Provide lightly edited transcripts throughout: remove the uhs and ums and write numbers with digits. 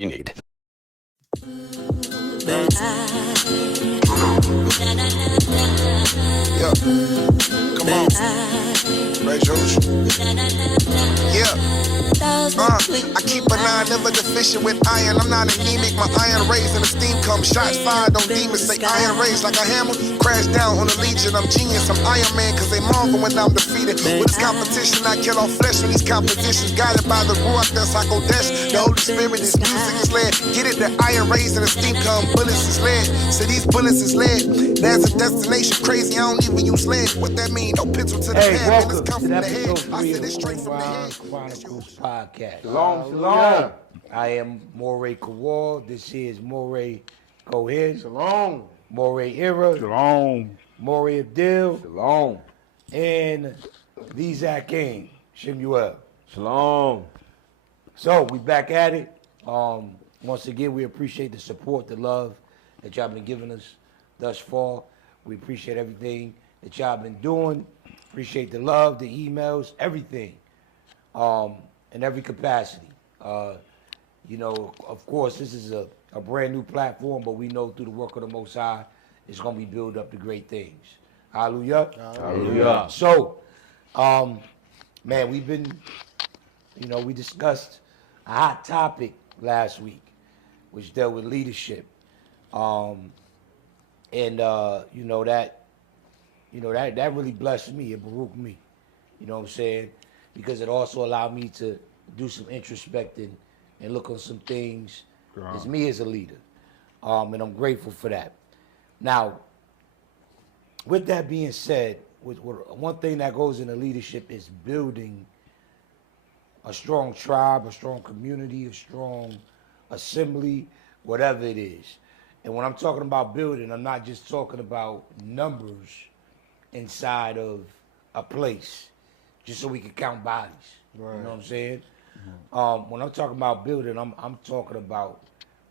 you need. Yeah, come on, raise yours. Yeah, I keep a 9, never deficient with iron. I'm not anemic, my iron raised and the steam comes. Shots fired, don't demons say iron raised like a hammer. Crash down on the legion, I'm genius, I'm Iron Man, cause they marvel when I'm defeated. With this competition, I kill all flesh with these compositions. Guided by the Ruach, that's Hakodesh. The Holy Spirit, this music is led. Get it, the iron raised and the steam come. Bullets is lead, so these bullets is lead. There's a destination crazy, I don't even use lead. What that mean? No pencil to the head, man, it's come from the head. I said it straight from the head. Chronicles podcast. Shalom, shalom. I am Moray Kowal. This is Moray Cohen. Shalom. Moray Era. Shalom. Moray Abdil. Shalom. And the Zach King. Shemuel. Shalom. So we back at it. Once again, we appreciate the support, the love that y'all been giving us thus far. We appreciate everything that y'all been doing. Appreciate the love, the emails, everything. In every capacity. You know, of course, this is a brand new platform, but we know through the work of the Most High, it's going to be built up to great things. Hallelujah. Hallelujah. So, man, we've been, you know, we discussed a hot topic last week, which dealt with leadership. You know, that really blessed me, it baruched me. You know what I'm saying? Because it also allowed me to do some introspecting and look on some things as me as a leader. And I'm grateful for that. Now, with that being said, one thing that goes into leadership is building a strong tribe, a strong community, a strong assembly, whatever it is. And when I'm talking about building, I'm not just talking about numbers inside of a place, just so we can count bodies. Right. You know what I'm saying? Mm-hmm. When I'm talking about building, I'm talking about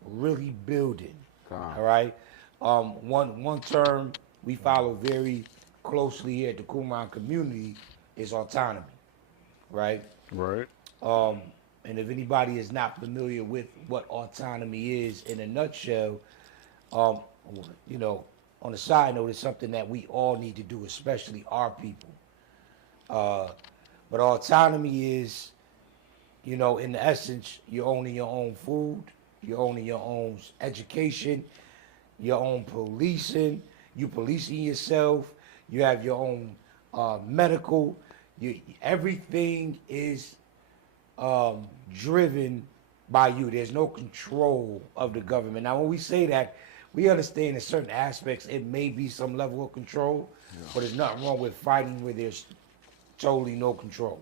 really building. All right. One term we follow very closely here at the Qumran community is autonomy. Right. Right. And if anybody is not familiar with what autonomy is in a nutshell, you know, on a side note, it's something that we all need to do, especially our people. But autonomy is, you know, in essence, you're owning your own food, you're owning your own education, your own policing, you policing yourself, you have your own medical, everything is driven by you. There's no control of the government. Now, when we say that, we understand in certain aspects it may be some level of control, but there's nothing wrong with fighting where there's totally no control.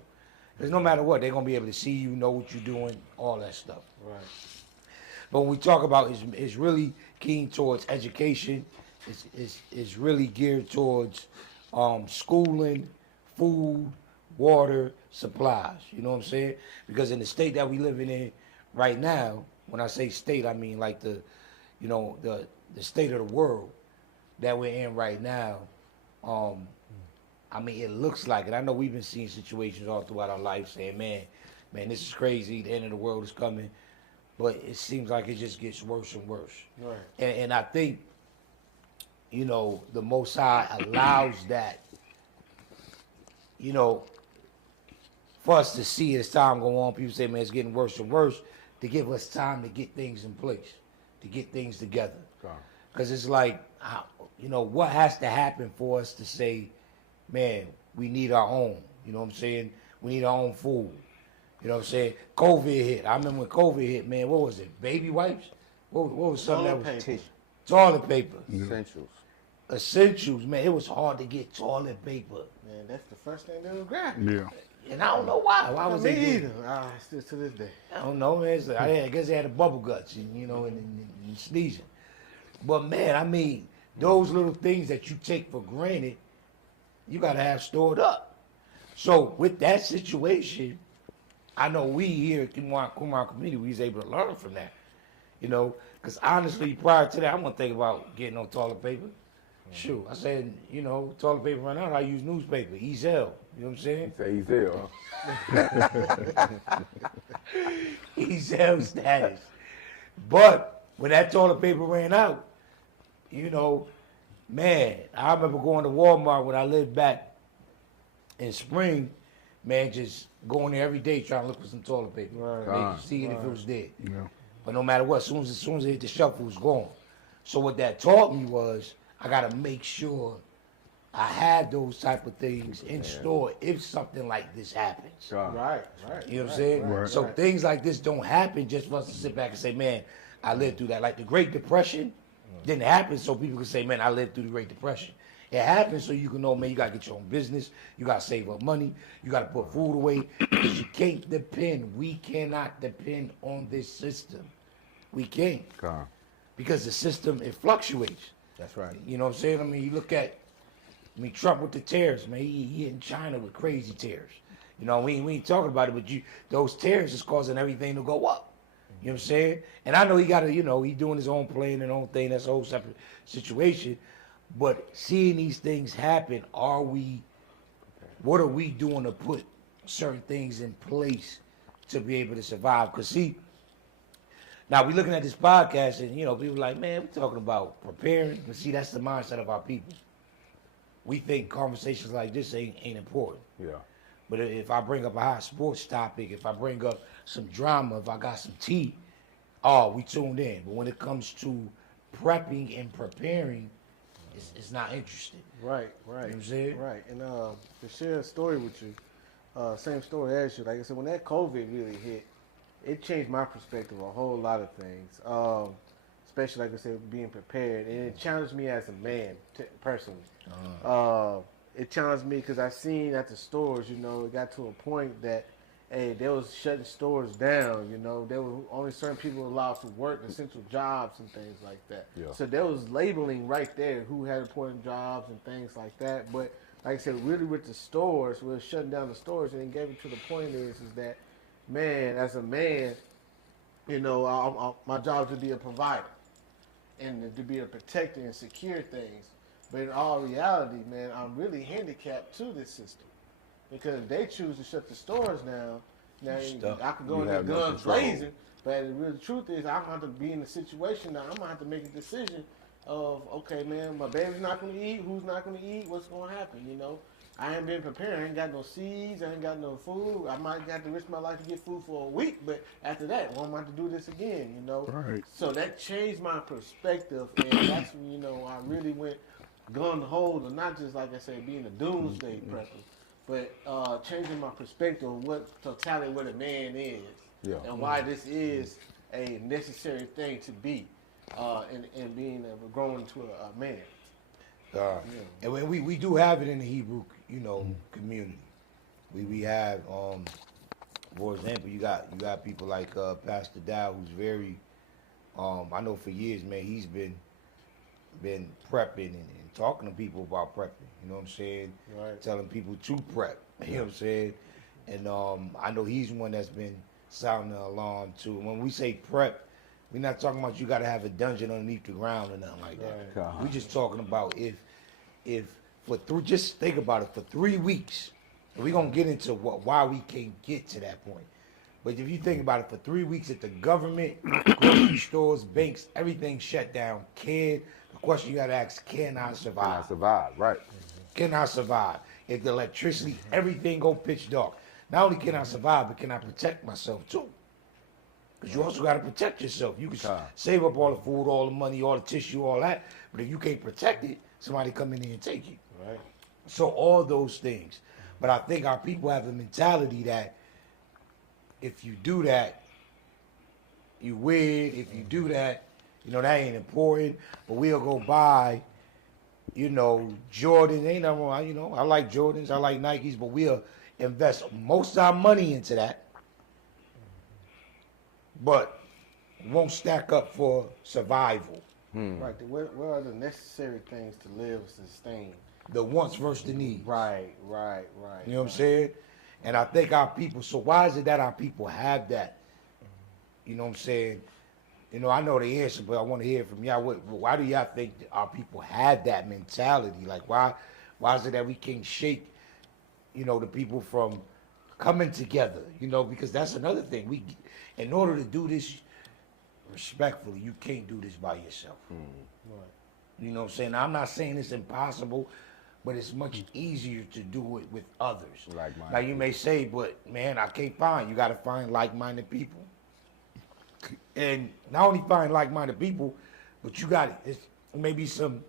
Because no matter what, they're going to be able to see you, know what you're doing, all that stuff. Right. But when we talk about it's really keen towards education, it's really geared towards schooling, food, water, supplies. You know what I'm saying? Because in the state that we living in right now, when I say state, I mean like the state of the world that we're in right now. I mean, it looks like it. I know we've been seeing situations all throughout our life saying, man, this is crazy. The end of the world is coming. But it seems like it just gets worse and worse. Right. And I think, you know, the Most High allows that, you know, for us to see as time go on, people say, man, it's getting worse and worse, to give us time to get things in place, to get things together. Because it's like, you know, what has to happen for us to say, man, we need our own, you know what I'm saying? We need our own food. You know what I'm saying? COVID hit. I remember when COVID hit, man, what was it? Baby wipes? What was something that was paper. Toilet paper. Essentials. Essentials, man. It was hard to get toilet paper. Man, that's the first thing they was grabbing. Yeah. And I don't know why. Why was they either? Still to this day. I don't know, man. Like, I guess they had the bubble guts, and, you know, and sneezing. But man, I mean, those little things that you take for granted, you gotta have stored up. So with that situation, I know we here at Qumran community, we was able to learn from that. You know, because honestly, prior to that, I'm gonna think about getting on toilet paper. Shoot, I said, you know, toilet paper run out, I use newspaper, Ezel. You know what I'm saying? Say Ezel. Ezel status. But when that toilet paper ran out, you know, man, I remember going to Walmart when I lived back in Spring, man, just going there every day trying to look for some toilet paper. Right. Maybe see it if it was there. Yeah. But no matter what, as soon as it hit the shelf, it was gone. So what that taught me was I gotta make sure I have those type of things in store if something like this happens. Right. You know what I'm saying? right, So things like this don't happen just for us to sit back and say, man, I lived through that. Like the Great Depression didn't happen so people can say, man, I lived through the Great Depression. It happened so you can know, man, you gotta get your own business, you gotta save up money, you gotta put food away, because you can't depend, we cannot depend on this system. We can't. God. Because the system, it fluctuates. That's right. You know what I'm saying? I mean, you look at, Trump with the tariffs, man, he in China with crazy tariffs. You know, we ain't talking about it, but those tariffs is causing everything to go up. You know what I'm saying? And I know he got to, he doing his own plan and own thing. That's a whole separate situation. But seeing these things happen, what are we doing to put certain things in place to be able to survive? Because see, now we looking at this podcast and, people like, man, we talking about preparing. But see, that's the mindset of our people. We think conversations like this ain't important. Yeah. But if I bring up a hot sports topic, if I bring up some drama, if I got some tea, we tuned in. But when it comes to prepping and preparing, it's not interesting. Right. You know what I'm saying? Right. And to share a story with you, same story as you. Like I said, when that COVID really hit, it changed my perspective on a whole lot of things. Especially, like I said, being prepared. And it challenged me as a man, personally. It challenged me because I seen at the stores, it got to a point that, hey, they was shutting stores down, there were only certain people allowed to work essential jobs and things like that. Yeah. So there was labeling right there who had important jobs and things like that. But like I said, really with the stores, we were shutting down the stores, and it gave it to the point is that, man, as a man, my job is to be a provider and to be a protector and secure things. But in all reality, man, I'm really handicapped to this system. Because if they choose to shut the stores down, now I could go in there guns blazing, but the real truth is I'm going to have to be in a situation now, I'm going to have to make a decision of, okay, man, my baby's not going to eat, who's not going to eat, what's going to happen, I ain't been prepared. I ain't got no seeds. I ain't got no food. I might have to risk my life to get food for a week, but after that, I'm going to have to do this again, Right. So that changed my perspective, and that's when, I really went gun hold, and not just, like I said, being a doomsday prepper, but changing my perspective on what a man is, and why this is a necessary thing to be, and being growing into a man. And we do have it in the Hebrew, community. We have, for example, you got people like Pastor Dow, who's very, I know for years, man, he's been prepping and talking to people about prepping. You know what I'm saying? Right. Telling people to prep. You know what I'm saying? And I know he's one that's been sounding the alarm too. When we say prep, we're not talking about you got to have a dungeon underneath the ground or nothing like that. Right. We're just talking about just think about it, for 3 weeks, and we're gonna get into why we can't get to that point. But if you think about it, for 3 weeks, if the government, grocery stores, banks, everything shut down, the question you gotta ask, can I survive? Right. Can I survive? If the electricity, everything go pitch dark. Not only can I survive, but can I protect myself too? Because you also got to protect yourself. You can save up all the food, all the money, all the tissue, all that. But if you can't protect it, somebody come in there and take it. Right. So all those things. But I think our people have a mentality that if you do that, you weird. If you do that, that ain't important. But we'll go buy, Jordans. Ain't nothing wrong. I like Jordans. I like Nikes. But we'll invest most of our money into that. But won't stack up for survival. Right. What are the necessary things to live and sustain? The wants versus the needs. Right. You know what I'm saying? And I think our people, so why is it that our people have that? You know what I'm saying? I know the answer, but I want to hear from y'all. Why do y'all think that our people have that mentality? Like, why is it that we can't shake, the people from coming together? Because that's another thing. In order to do this, respectfully, you can't do this by yourself. Right. You know what I'm saying? I'm not saying it's impossible, but it's much easier to do it with others. Like-minded Now you may say, but man, I can't find. You got to find like-minded people, and not only find like-minded people, but you got it. Maybe some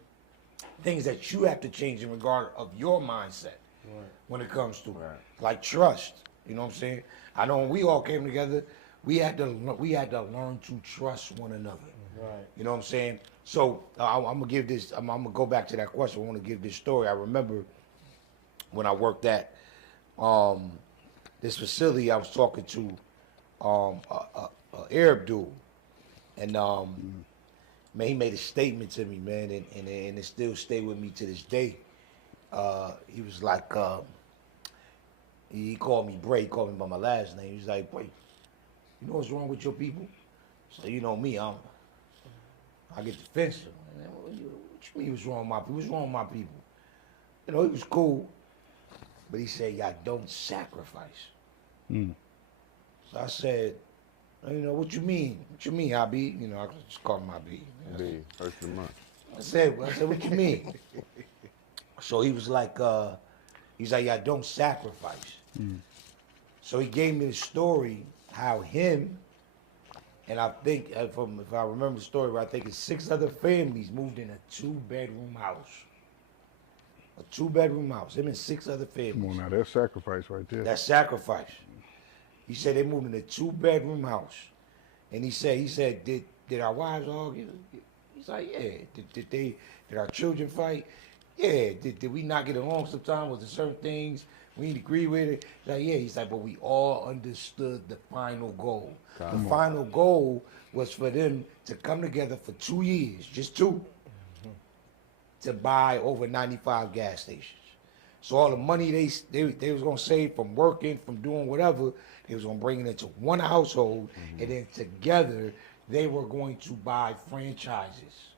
things that you have to change in regard of your mindset when it comes to like trust. You know what I'm saying? I know when we all came together, we had to learn to trust one another. Right. You know what I'm saying? So I'm gonna give this. I'm gonna go back to that question. I want to give this story. I remember when I worked at this facility. I was talking to a Arab dude, and man, he made a statement to me, man, and it still stay with me to this day. He was like, he called me Bray. He called me by my last name. He was like, Bray, you know what's wrong with your people? So you know me, I get defensive. Man, what you mean what's wrong with my people? What's wrong with my people? You know, he was cool, but he said, y'all don't sacrifice. So I said, you know, what you mean? What you mean, Habib? You know, I just call him Habib. B, first of the month. I said, what you mean? So he was like, he's like, y'all don't sacrifice. So he gave me the story how him, and I think, if I remember the story right, I think it's 6 other families moved in a 2-bedroom house. A 2-bedroom house. Him and 6 other families. Come on now, that's sacrifice right there. That's sacrifice. He said they moved in a 2-bedroom house. And he said, did our wives argue? He's like, yeah. Did our children fight? Yeah. Did we not get along sometimes? Was there certain things we didn't agree with it? He's like, yeah. He's like, but we all understood the final goal. The final goal was for them to come together for 2 years, just 2, to buy over 95 gas stations. So all the money they was gonna save from working, from doing whatever, they was gonna bring it into one household, and then together they were going to buy franchises,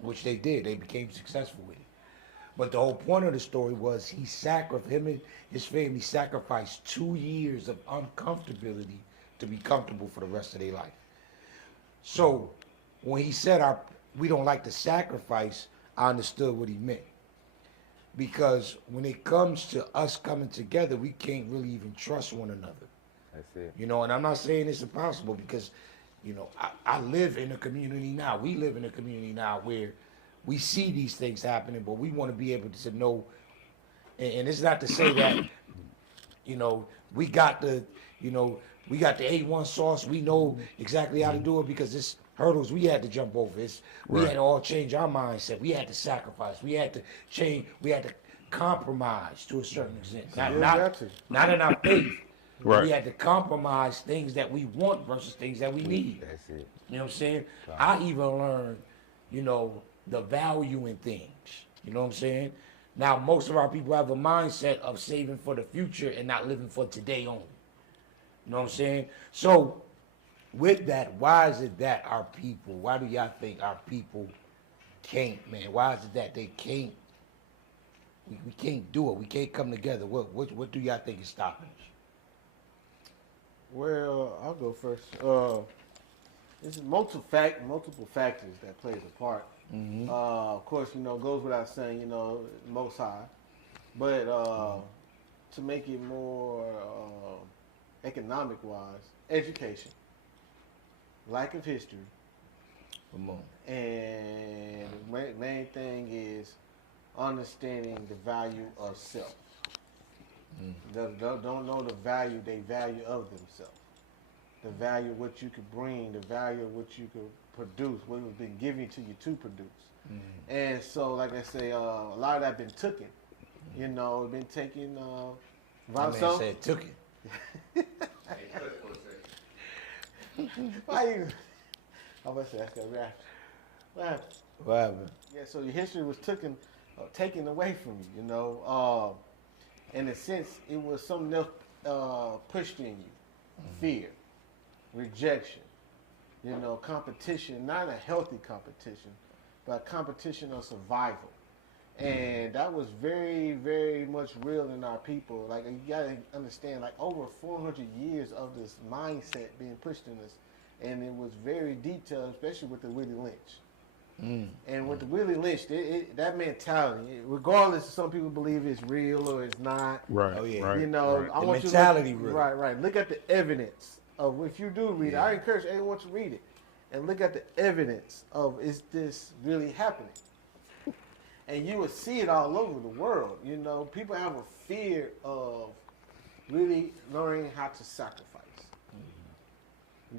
which they did. They became successful with it. But the whole point of the story was him and his family sacrificed 2 years of uncomfortability to be comfortable for the rest of their life. So when he said we don't like to sacrifice, I understood what he meant. Because when it comes to us coming together, we can't really even trust one another. That's it. You know, and I'm not saying it's impossible because, you know, I live in a community now. We live in a community now where we see these things happening, but we want to be able to know, and it's not to say that, you know, we got the A1 sauce. We know exactly how to do it because it's hurdles we had to jump over. We had to all change our mindset. We had to sacrifice. We had to change. We had to compromise to a certain extent. Not in our faith. Right. We had to compromise things that we want versus things that we need. That's it. You know what I'm saying? I even learned, you know, the value in things. You know what I'm saying? Now, most of our people have a mindset of saving for the future and not living for today only. You know what I'm saying? So, with that, why is it that our people, why do y'all think our people can't, man? Why is it that they can't, we can't do it? We can't come together. What do y'all think is stopping us? Well, I'll go first. There's multiple factors that plays a part. Of course, you know, goes without saying, you know, Most High. But to make it more economic-wise, education, lack of history, and the main thing is understanding the value of self. Don't know the value of themselves. The value of what you could bring, the value of what you could produce, what has been given to you to produce. And so, like I say, a lot of that been taken. You know, been taken. My man said took it. Why you? I'm gonna say that's gonna rap. What happened? What happened? Yeah, so your history was taken away from you. You know, in a sense, it was something else pushed in you. Fear, rejection, you know, competition, not a healthy competition, but a competition of survival. And that was very, very much real in our people. Like, you gotta understand, like, over 400 years of this mindset being pushed in us. and it was very detailed, especially with the Willie Lynch. And with the Willie Lynch, that mentality, regardless of some people believe it's real or it's not. Right. Oh, yeah. Right. You know, right. I The want mentality you to real. right. Look at the evidence of if you do read it. I encourage anyone to read it and look at the evidence of is this really happening. And you will see it all over the world. You know, people have a fear of really learning how to sacrifice.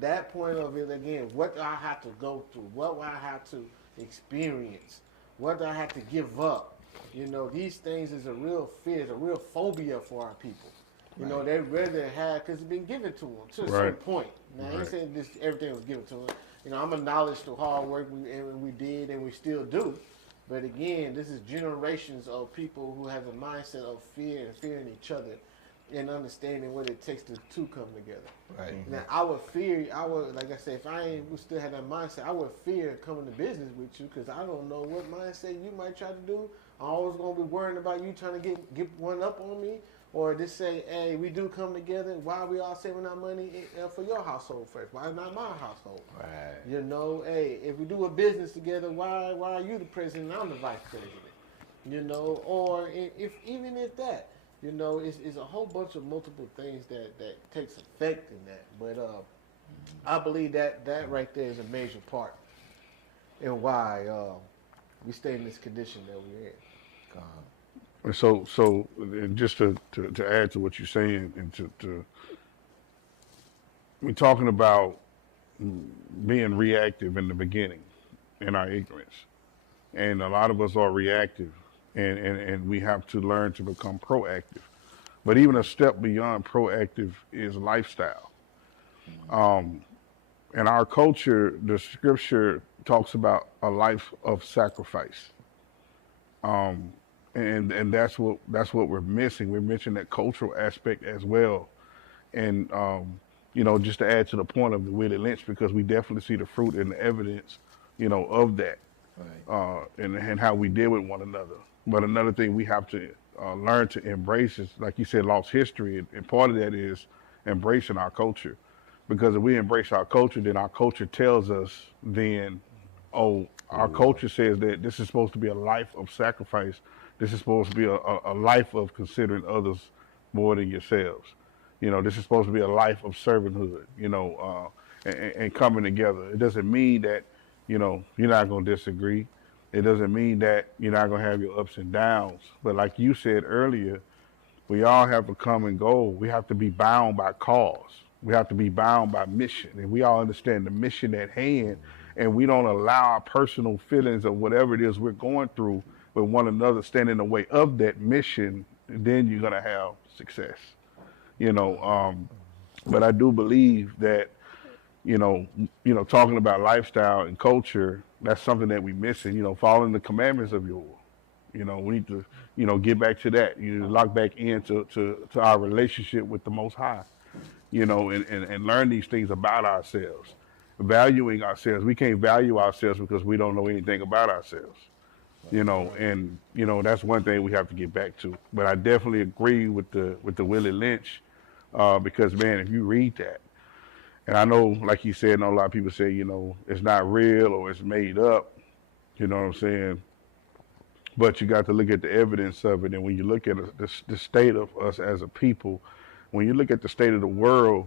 That point of it again, what do I have to go through? What do I have to experience? What do I have to give up? You know, these things is a real fear, it's a real phobia for our people. You know, they rather have, because it's been given to them to a certain point. Now, I ain't saying this everything was given to them. You know, I'm acknowledged the hard work we did and we still do. But again, this is generations of people who have a mindset of fear and fearing each other and understanding what it takes to come together. Right. Now, like I said, if we still had that mindset, I would fear coming to business with you because I don't know what mindset you might try to do. I'm always going to be worrying about you trying to get one up on me. Or just say, hey, we do come together. Why are we all saving our money for your household first? Why not my household? Right. You know, hey, if we do a business together, why are you the president and I'm the vice president? You know, or even if that, you know, it's a whole bunch of multiple things that takes effect in that. But I believe that right there is a major part in why we stay in this condition that we're in. And so and just to add to what you're saying, and to we're talking about being reactive in the beginning in our ignorance. And a lot of us are reactive, and we have to learn to become proactive. But even a step beyond proactive is lifestyle. In our culture, the scripture talks about a life of sacrifice. And that's what we're missing. We're missing that cultural aspect as well. And you know, just to add to the point of the Willie Lynch, because we definitely see the fruit and the evidence, you know, of that, and how we deal with one another. But another thing we have to learn to embrace is, like you said, lost history, and part of that is embracing our culture. Because if we embrace our culture, then our culture tells us then, oh, our culture says that this is supposed to be a life of sacrifice. This is supposed to be a life of considering others more than yourselves. You know, this is supposed to be a life of servanthood, you know, and coming together. It doesn't mean that, you know, you're not going to disagree. It doesn't mean that you're not going to have your ups and downs. But like you said earlier, we all have a common goal. We have to be bound by cause. We have to be bound by mission. And we all understand the mission at hand. And we don't allow our personal feelings of whatever it is we're going through with one another stand in the way of that mission, then you're going to have success. You know, but I do believe that, you know, talking about lifestyle and culture, that's something that we're missing, you know, following the commandments of Yahuwah. You know, we need to, you know, get back to that, you know, lock back into to our relationship with the Most High, you know, and learn these things about ourselves, valuing ourselves. We can't value ourselves because we don't know anything about ourselves. You know, and you know that's one thing we have to get back to. But I definitely agree with the Willie Lynch, because man, if you read that, and I know, like you said, I know a lot of people say, you know, it's not real or it's made up. You know what I'm saying? But you got to look at the evidence of it, and when you look at the state of us as a people, when you look at the state of the world,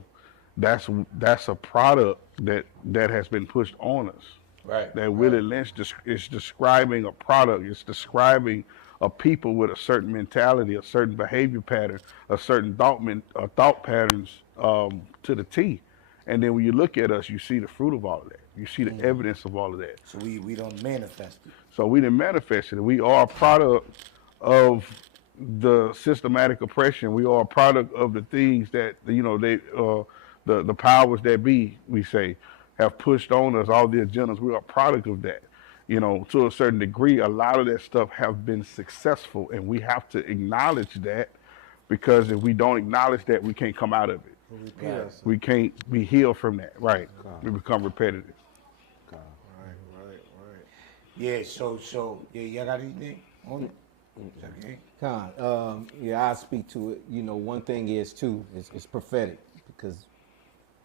that's a product that has been pushed on us. Right. That Willie Lynch is describing a product. It's describing a people with a certain mentality, a certain behavior pattern, a certain thought patterns to the T. And then when you look at us, you see the fruit of all of that. You see the evidence of all of that. So we don't manifest it. So we didn't manifest it. We are a product of the systematic oppression. We are a product of the things that, you know, the powers that be, we say, have pushed on us, all the agendas. We are a product of that. You know, to a certain degree, a lot of that stuff have been successful, and we have to acknowledge that, because if we don't acknowledge that, we can't come out of it. We can't be healed from that. Right. We become repetitive. Right. Yeah. So yeah, y'all got anything on it? Okay. Yeah, I speak to it. You know, one thing is too, it's prophetic, because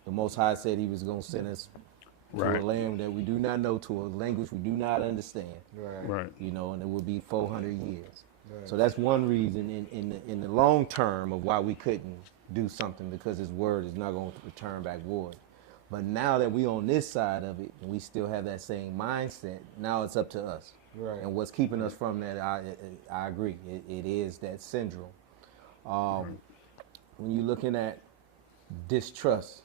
The Most High said he was going to send us to Right. a land that we do not know, to a language we do not understand. Right. Right. You know, and it would be 400 years. Right. So that's one reason in the long term of why we couldn't do something, because his word is not going to return back void. But now that we on this side of it and we still have that same mindset, now it's up to us. Right. And what's keeping us from that, I agree, it is that syndrome. When you're looking at distrust,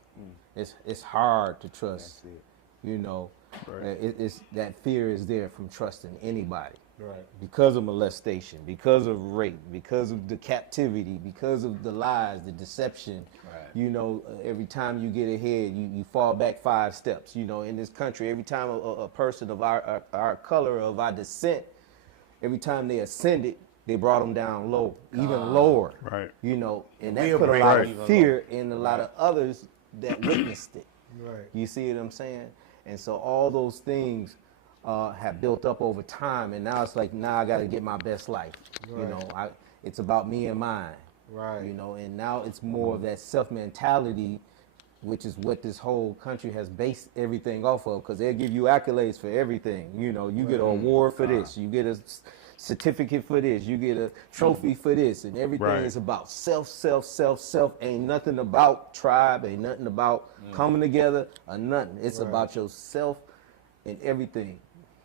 it's hard to trust. That's it. You know, Right. it's that fear is there from trusting anybody. Right. Because of molestation, because of rape, because of the captivity, because of the lies, the deception. Right. You know, every time you get ahead, you fall back 5 steps. You know, in this country, every time a person of our color, of our descent, every time they ascended, they brought them down low, even lower. Right. You know, and that We'll put a bring lot them of even fear in a lot of others that witnessed it. Right. You see what I'm saying? And so all those things have built up over time, and now it's like, now I got to get my best life. You Right. know, it's about me and mine. Right. You know, and now it's more of that self mentality, which is what this whole country has based everything off of, because they'll give you accolades for everything. You know, you get an award for this, you get a certificate for this, you get a trophy for this, and everything Right. is about self, self, self, self. Ain't nothing about tribe, ain't nothing about coming together, or nothing. It's Right. about yourself and everything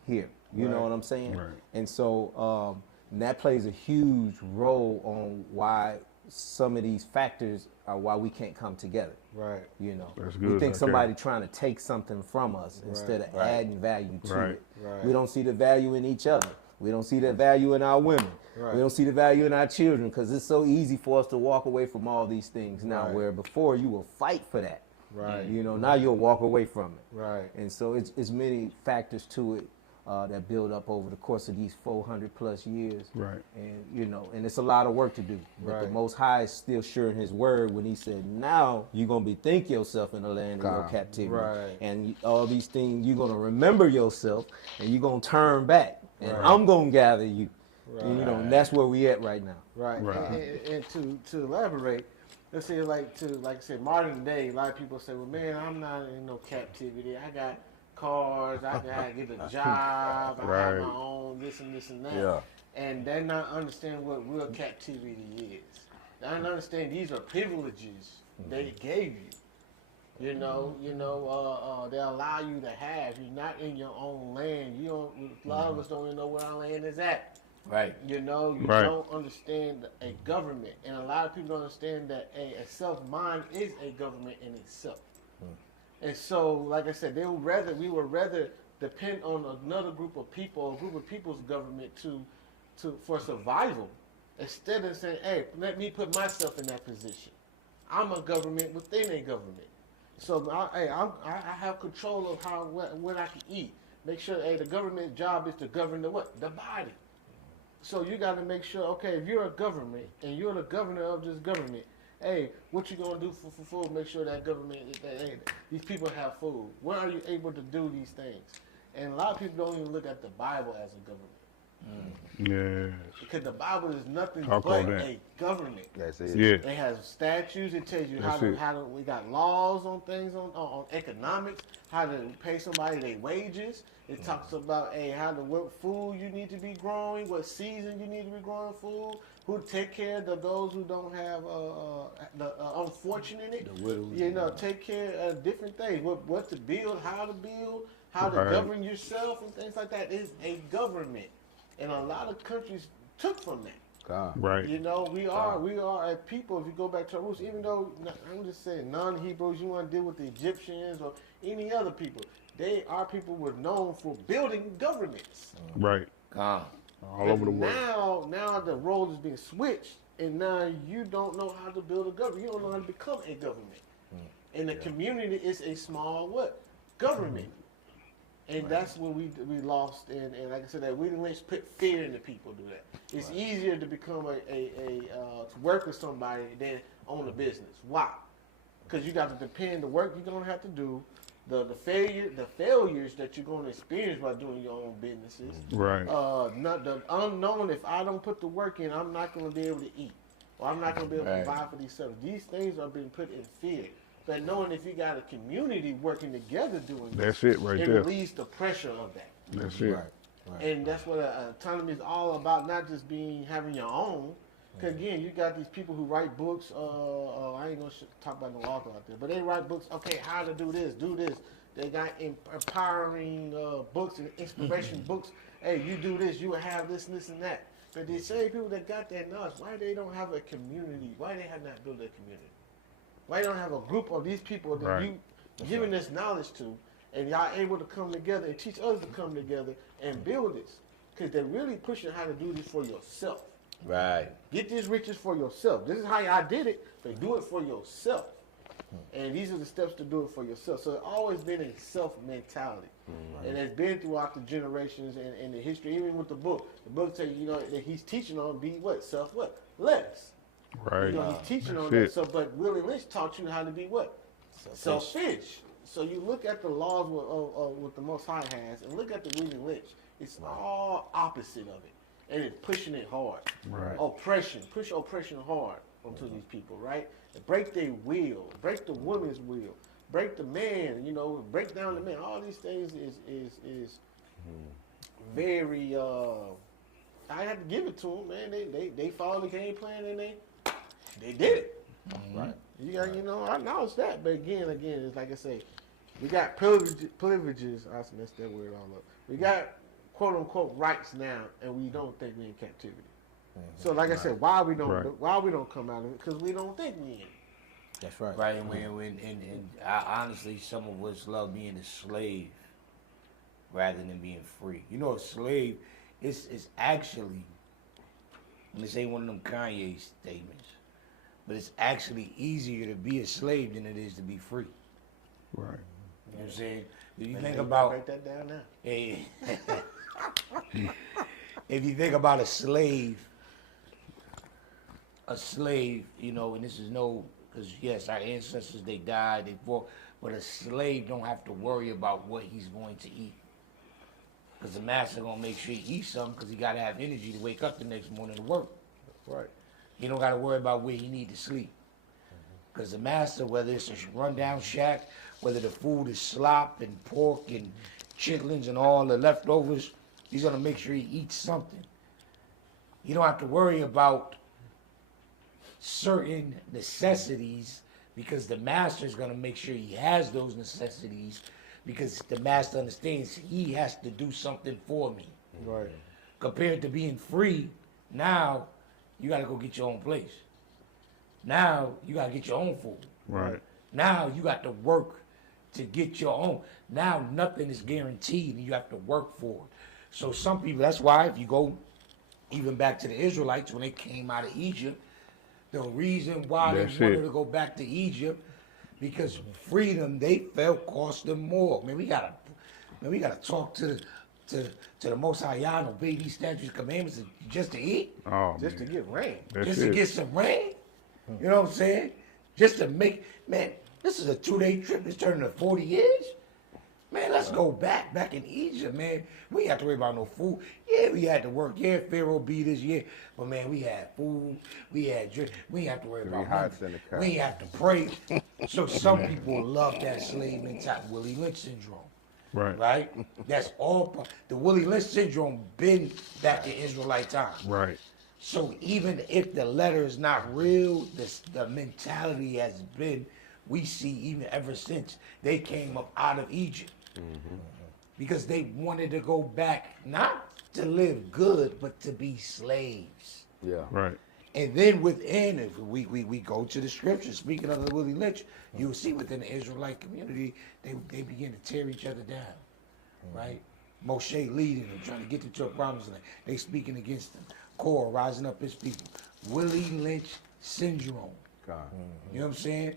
here. You know Right. what I'm saying? Right. And so that plays a huge role on why some of these factors are why we can't come together. Right. You know, That's we good think right somebody trying to take something from us instead of Right. adding value to Right. it. Right. We don't see the value in each other. We don't see the value in our women. Right. We don't see the value in our children, because it's so easy for us to walk away from all these things now, Right. where before you will fight for that. Right. You know, now you'll walk away from it. Right. And so it's many factors to it that build up over the course of these 400 plus years. Right. And, you know, and it's a lot of work to do. But the Right. Most High is still sure in his word when he said, now you're going to bethink yourself in the land of your God. captivity. Right. And all these things, you're going to remember yourself and you're going to turn back. And Right. I'm going to gather you. Right. You know, and that's where we at right now. Right. Right. And to elaborate, let's say like I said, modern day, a lot of people say, well, man, I'm not in no captivity. I got cars. I gotta get a job. I have Right. my own this and this and that. Yeah. And they not understand what real captivity is. They don't understand these are privileges they gave you. You know, they allow you to have. You're not in your own land. You don't. A lot of us don't even know where our land is at. Right. You know, you Right. don't understand a government, and a lot of people don't understand that a self-mind is a government in itself. And so, like I said, we would rather depend on another group of people, a group of people's government for survival, instead of saying, hey, let me put myself in that position. I'm a government within a government. So I have control of what I can eat. Make sure, the government job is to govern the what? The body. So you got to make sure, okay, if you're a government and you're the governor of this government, hey, what you gonna do for food? Make sure that government, these people have food. When are you able to do these things? And a lot of people don't even look at the Bible as a government. Yes. Because the Bible is nothing Talk but on that. a government. That's it. Yeah. It has statutes. It tells you That's how it. to. We got laws on things on economics. How to pay somebody their wages. It talks about what food you need to be growing, what season you need to be growing food, who to take care of those who don't have the unfortunate. The widows. You know, take care of different things. What to build, how to build, how to Right. govern yourself, and things like that. Is a government, and a lot of countries took from that. God. Right. You know, we are a people. If you go back to our roots, even though I'm just saying non-Hebrews, you want to deal with the Egyptians or any other people, our people were known for building governments. Right. God. All over the world. Now the role is being switched, and now you don't know how to build a government. You don't know how to become a government. And the community is a small government. And that's when we lost. And like I said, that Willie Lynch put fear into people. Do that. It's easier to become to work with somebody than own a business. Why? Because you got to depend the work you're gonna have to do, the failures that you're gonna experience by doing your own businesses. Right. Not the unknown. If I don't put the work in, I'm not gonna be able to eat, or I'm not gonna be able to Right. provide for these services. These things are being put in fear. but knowing if you got a community working together doing this, That's it right it there. relieves the pressure of that. That's it. And that's what autonomy is all about, not just having your own. Because again, you got these people who write books. I ain't gonna talk about no author out there, but they write books. Okay, how to do this, do this. They got empowering books and inspiration books. Hey, you do this, you will have this, and this, and that. But the same people that got that knowledge, why they don't have a community? Why they have not built a community? Why you don't have a group of these people that you giving this knowledge to, and y'all able to come together and teach others to come together and build this? Because they're really pushing how to do this for yourself. Right. Get these riches for yourself. This is how y'all did it, but do it for yourself. And these are the steps to do it for yourself. So it's always been a self mentality. And it's been throughout the generations and the history, even with the book. The book tells you, that he's teaching on be what? Self what? Less. Right. He's teaching on That's that. So, but Willie Lynch taught you how to be what? Selfish. So you look at the laws what the Most High has, and look at the Willie Lynch. It's all opposite of it, and it's pushing it hard. Right. Oppression, push oppression hard onto these people, right? Break their will, break the woman's will, break the man. Break down the man. All these things is very. I have to give it to them, man. They follow the game plan and they did it. Right. You got, I acknowledge that, but again, it's like I say, we got privileges. I messed that word all up. We got quote unquote rights now, and we don't think we're in captivity. So, like I said, why we don't come out of it? Because we don't think we in. That's right. Right, and honestly, some of us love being a slave rather than being free. A slave is actually, this ain't one of them Kanye statements, but it's actually easier to be a slave than it is to be free. Right. You know what I'm saying? If you think You about, break that down now. if you think about a slave, and this is because yes, our ancestors, they died, they fought, but a slave don't have to worry about what he's going to eat. Because the master gonna make sure he eats something because he gotta have energy to wake up the next morning to work. Right. He don't gotta worry about where he need to sleep. Because the master, whether it's a rundown shack, whether the food is slop and pork and chitlins and all the leftovers, he's gonna make sure he eats something. You don't have to worry about certain necessities because the master is gonna make sure he has those necessities because the master understands he has to do something for me. Right. Compared to being free, now you gotta go get your own place. Now you gotta get your own food. Right. Now you got to work to get your own. Now nothing is guaranteed and you have to work for it. So some people, that's why if you go even back to the Israelites when they came out of Egypt, the reason why they wanted to go back to Egypt, because freedom they felt cost them more. We gotta talk to the Most High and obey these statutes, commandments, just to eat, Just to get rain. to get some rain. You know what I'm saying? Just to make, man, this is a 2-day trip. It's turning to 40 years. Man, let's go back in Egypt, man. We ain't have to worry about no food. Yeah, we had to work. Yeah, Pharaoh beat us. Yeah, but man, we had food. We had drink. We ain't have to worry about nothing. We ain't have to pray. So some people love that slave mentality, Willie Lynch syndrome. Right. Right? That's all. The Willie Lynch syndrome been back in Israelite time. Right. So even if the letter is not real, the mentality has been, we see even ever since they came up out of Egypt. Because they wanted to go back, not to live good, but to be slaves. Yeah. Right. And then within, if we go to the scriptures, speaking of the Willie Lynch, you'll see within the Israelite community, they begin to tear each other down, right? Moshe leading them, trying to get them to a promised land. They speaking against them. Korah rising up his people. Willie Lynch syndrome. God. You know what I'm saying?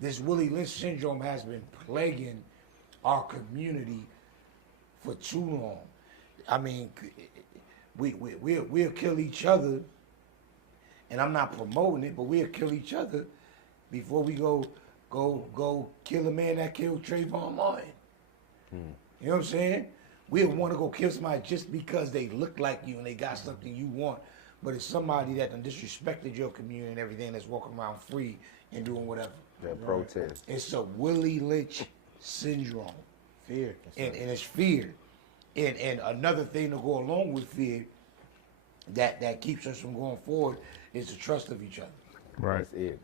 This Willie Lynch syndrome has been plaguing our community for too long. I mean, we'll kill each other, and I'm not promoting it, but we'll kill each other before we go kill a man that killed Trayvon Martin. You know what I'm saying? We'll want to go kill somebody just because they look like you and they got something you want. but it's somebody that done disrespected your community and everything that's walking around free and doing whatever. That protest. It's a Willie Lynch syndrome. Fear. And it's fear. And another thing to go along with fear that keeps us from going forward is the trust of each other. Right. That's it.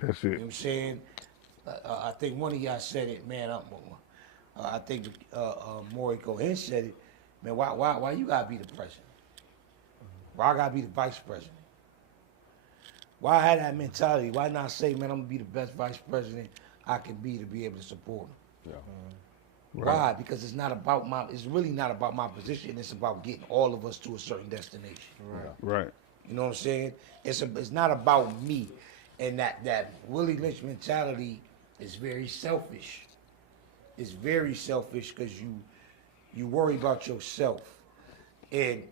That's You know it. what I'm saying? I think one of y'all said it, man. I think Maury Cohen said it. Man, why you gotta be the president? Why I gotta be the vice president? Why have that mentality? Why not say, man, I'm gonna be the best vice president I can be to be able to support him? Yeah. Why? Because it's not about it's really not about my position. It's about getting all of us to a certain destination. Right. You know what I'm saying? It's not about me. And that Willie Lynch mentality is very selfish. It's very selfish because you worry about yourself. And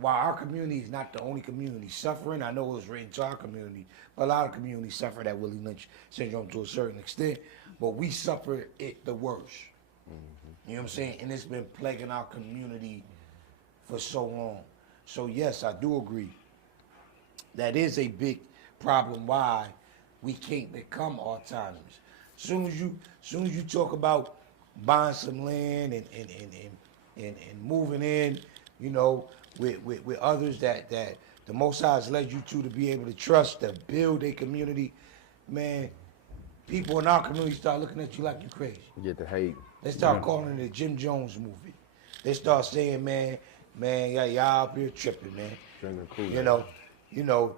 while our community is not the only community suffering, I know it was written to our community, but a lot of communities suffer that Willie Lynch syndrome to a certain extent, but we suffer it the worst. You know what I'm saying? And it's been plaguing our community for so long. So yes, I do agree. That is a big problem why we can't become autonomous. Soon as you talk about buying some land and moving in, you know, with others that the Most High has led you to be able to trust, to build a community, man, people in our community start looking at you like you're crazy. You get the hate. They start calling it the Jim Jones movement. They start saying, man, y'all up here tripping, man. Drinking Kool-Aid. You know,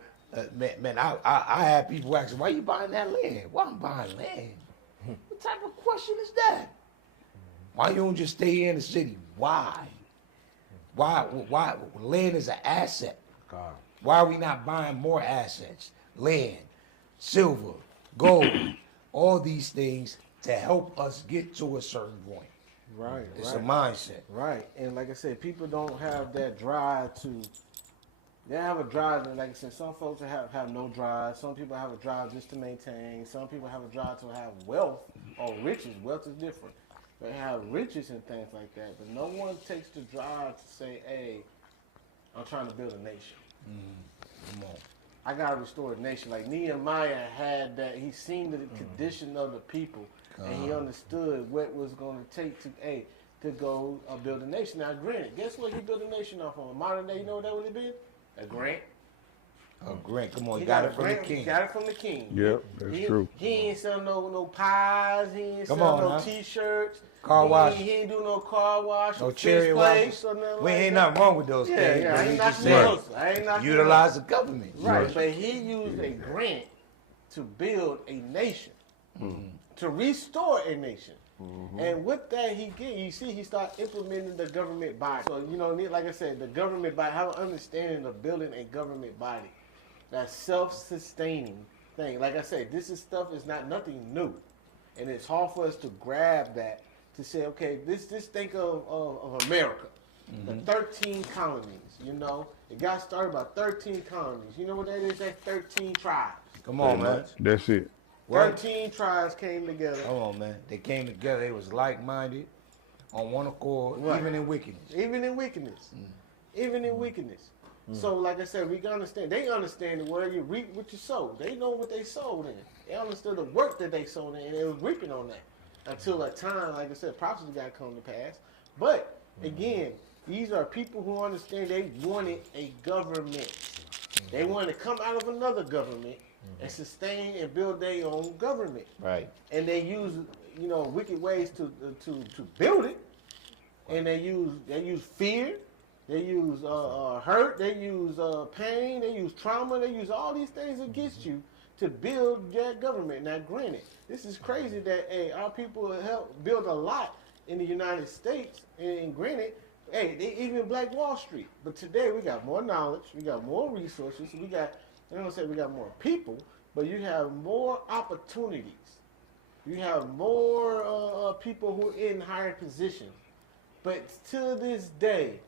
man, I had people asking, why you buying that land? Why I'm buying land? What type of question is that? Why you don't just stay here in the city? Why? Why? Land is an asset. God. Why are we not buying more assets? Land, silver, gold, all these things to help us get to a certain point. Right. It's right. a mindset. Right, and like I said, people don't have that drive to. They have a drive, and like I said, some folks have no drive. Some people have a drive just to maintain. Some people have a drive to have wealth or riches. Wealth is different. They have riches and things like that, but no one takes the drive to say, "Hey, I'm trying to build a nation. Come on. I gotta restore a nation." Like Nehemiah had that. He seen the condition of the people, and he understood what was going to take to go build a nation. Now, granted, guess what he built a nation off of? Modern day, you know what that would have been? A grant. Oh, Grant, come on, He you got a it from the grant. king. He got it from the king. Yep, that's true. He ain't sell no pies. He ain't Come sell on, no now. T-shirts. Car wash. He ain't do no car wash. No or cherry fish washes. place or nothing We like ain't that. nothing wrong with those Yeah, things. yeah, but I we ain't just knocking said, those. I ain't knocking utilize the government. Right, but he used a grant to build a nation, to restore a nation. And with that, you see, he started implementing the government body. So, you know, like I said, the government body, have an understanding of building a government body. That self-sustaining thing. Like I said, this stuff is not nothing new. And it's hard for us to grab that, to say, okay, just think of America. The 13 colonies, you know. It got started by 13 colonies. You know what that is? That's 13 tribes. Come on, man. That's it. 13 tribes came together. Come on, man. They came together. They was like-minded, on one accord, Right. even in wickedness. Even in wickedness. Even in wickedness. So, like I said, we can understand. They understand the word you reap what you sow. They know what they sowed in. They understood the work that they sowed in, and they was reaping on that. Until a time, like I said, prophecy got to come to pass. But, again, these are people who understand they wanted a government. They wanted to come out of another government and sustain and build their own government. Right. And they use, you know, wicked ways to build it. And they use fear. They use hurt. They use pain. They use trauma. They use all these things against you to build their government. Now, granted, this is crazy that our people help build a lot in the United States. And granted, they even Black Wall Street. But today we got more knowledge. We got more resources. We got, I don't say we got more people, but you have more opportunities. You have more people who are in higher positions. But to this day,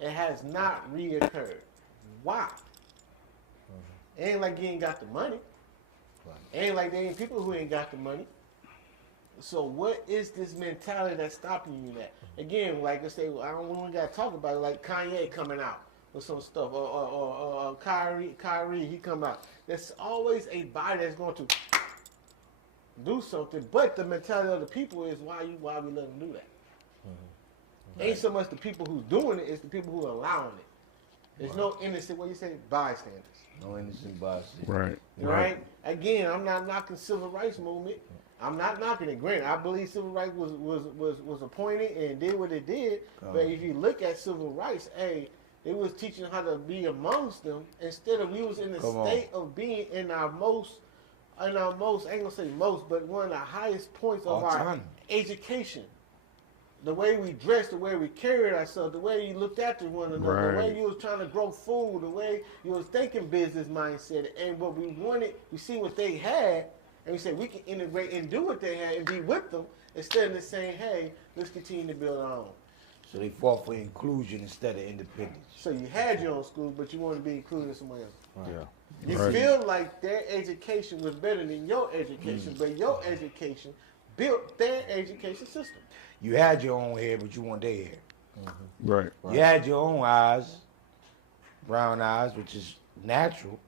it has not reoccurred. Why? It ain't like you ain't got the money. It ain't like there ain't people who ain't got the money. So what is this mentality that's stopping you that? Again, like I say, I don't want to talk about it like Kanye coming out with some stuff, or Kyrie, he come out. There's always a body that's going to do something, but the mentality of the people is why we let them do that. Ain't so much the people who's doing it, it's the people who are allowing it. There's no innocent, what you say, bystanders. No innocent bystanders. Right. Right? Again, I'm not knocking civil rights movement. I'm not knocking it. Granted, I believe civil rights was appointed and did what it did. But if you look at civil rights, hey, it was teaching how to be amongst them instead of we was in the state of being in our most, I ain't gonna say most, but one of the highest points of our education. The way we dressed, the way we carried ourselves, the way you looked after one another, the way you was trying to grow food, the way you was thinking business mindset. And what we wanted, we see what they had, and we said we can integrate and do what they had and be with them instead of saying, hey, let's continue to build our own. So they fought for inclusion instead of independence. So you had your own school, but you wanted to be included in somewhere else. Yeah. You feel like their education was better than your education, but your education built their education system. You had your own hair, but you want their hair. Right. You had your own eyes, brown eyes, which is natural,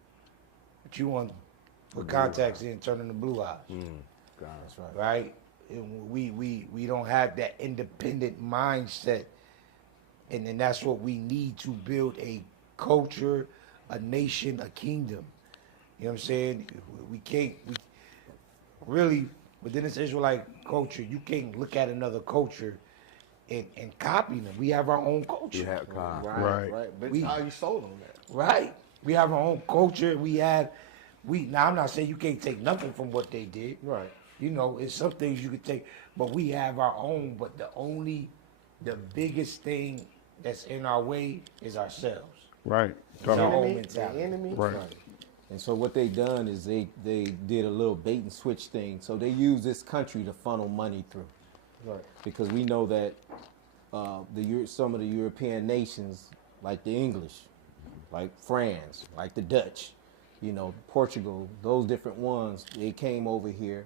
but you want to put contacts in and turn into blue eyes. That's right. Right? And we don't have that independent mindset, and then that's what we need to build a culture, a nation, a kingdom. You know what I'm saying? We really, within this Israelite culture, you can't look at another culture and copy them. We have our own culture. You have con. Right. But how you sold on that? Right. We have our own culture. Now I'm not saying you can't take nothing from what they did. Right. You know, it's some things you could take, but we have our own. But the biggest thing that's in our way is ourselves. Right. It's our own mentality. The enemy. Right. And so what they done is they did a little bait and switch thing. So they use this country to funnel money through. Right. Because we know that some of the European nations, like the English, like France, like the Dutch, Portugal, those different ones, they came over here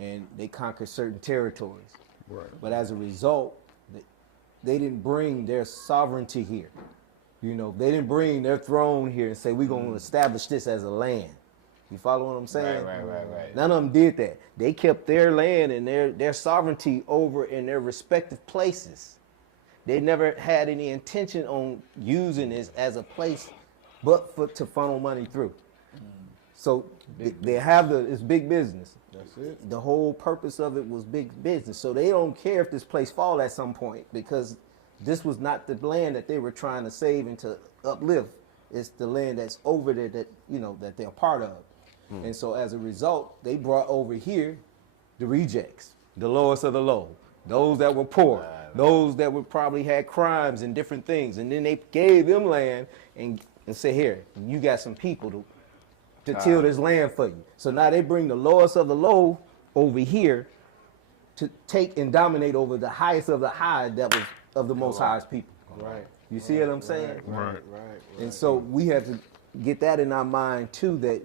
and they conquered certain territories. Right. But as a result, they didn't bring their sovereignty here. They didn't bring their throne here and say, we're going to establish this as a land. You follow what I'm saying? Right. None of them did that. They kept their land and their sovereignty over in their respective places. They never had any intention on using this as a place but to funnel money through. So it's big business. That's it. The whole purpose of it was big business. So they don't care if this place fall at some point because this was not the land that they were trying to save and to uplift. It's the land that's over there that they're a part of. And so as a result, they brought over here the rejects, the lowest of the low, those that were poor, those that would probably had crimes and different things. And then they gave them land and said, here, you got some people to till this land for you. So now they bring the lowest of the low over here to take and dominate over the highest of the high that was of the most highest people. Right. You see what I'm saying? Right. And so we have to get that in our mind too, that,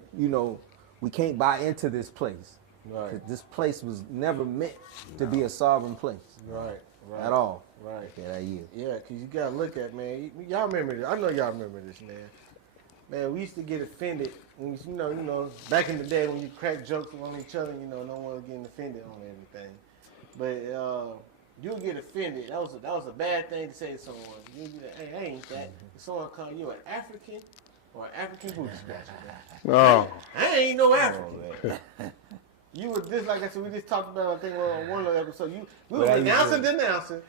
we can't buy into this place. Right. 'Cause this place was never meant to be a sovereign place Right. at all. Right. Yeah, that year. Yeah, because you got to look at, man, y'all remember this. I know y'all remember this, man. Man, we used to get offended when, back in the day when you crack jokes on each other, no one was getting offended on everything. But you get offended. That was a bad thing to say to someone. You be like, hey, I ain't that. If someone call you an African or an African booty scratcher, Oh. I ain't no African. You were just like I said. We just talked about, I think, on one other episode. We were denouncing.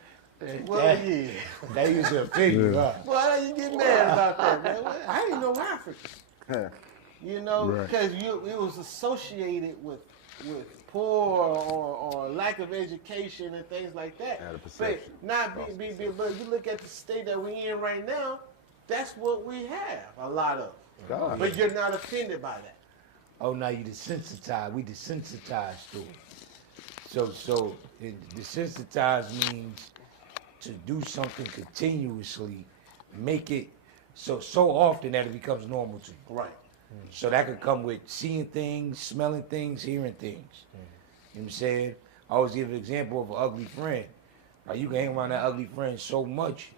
Well, yeah. They used to offend you, huh? Well, you get mad about that, man. Well, I ain't no African. Because it was associated with poor or lack of education and things like that. Out of perception. But but you look at the state that we're in right now, that's what we have, a lot of. God. But you're not offended by that. Oh, now you desensitized. We desensitized to it. So desensitized means to do something continuously, make it so often that it becomes normal to you. Right. So that could come with seeing things, smelling things, hearing things. You know what I'm saying? I always give an example of an ugly friend. Like you can hang around that ugly friend so much,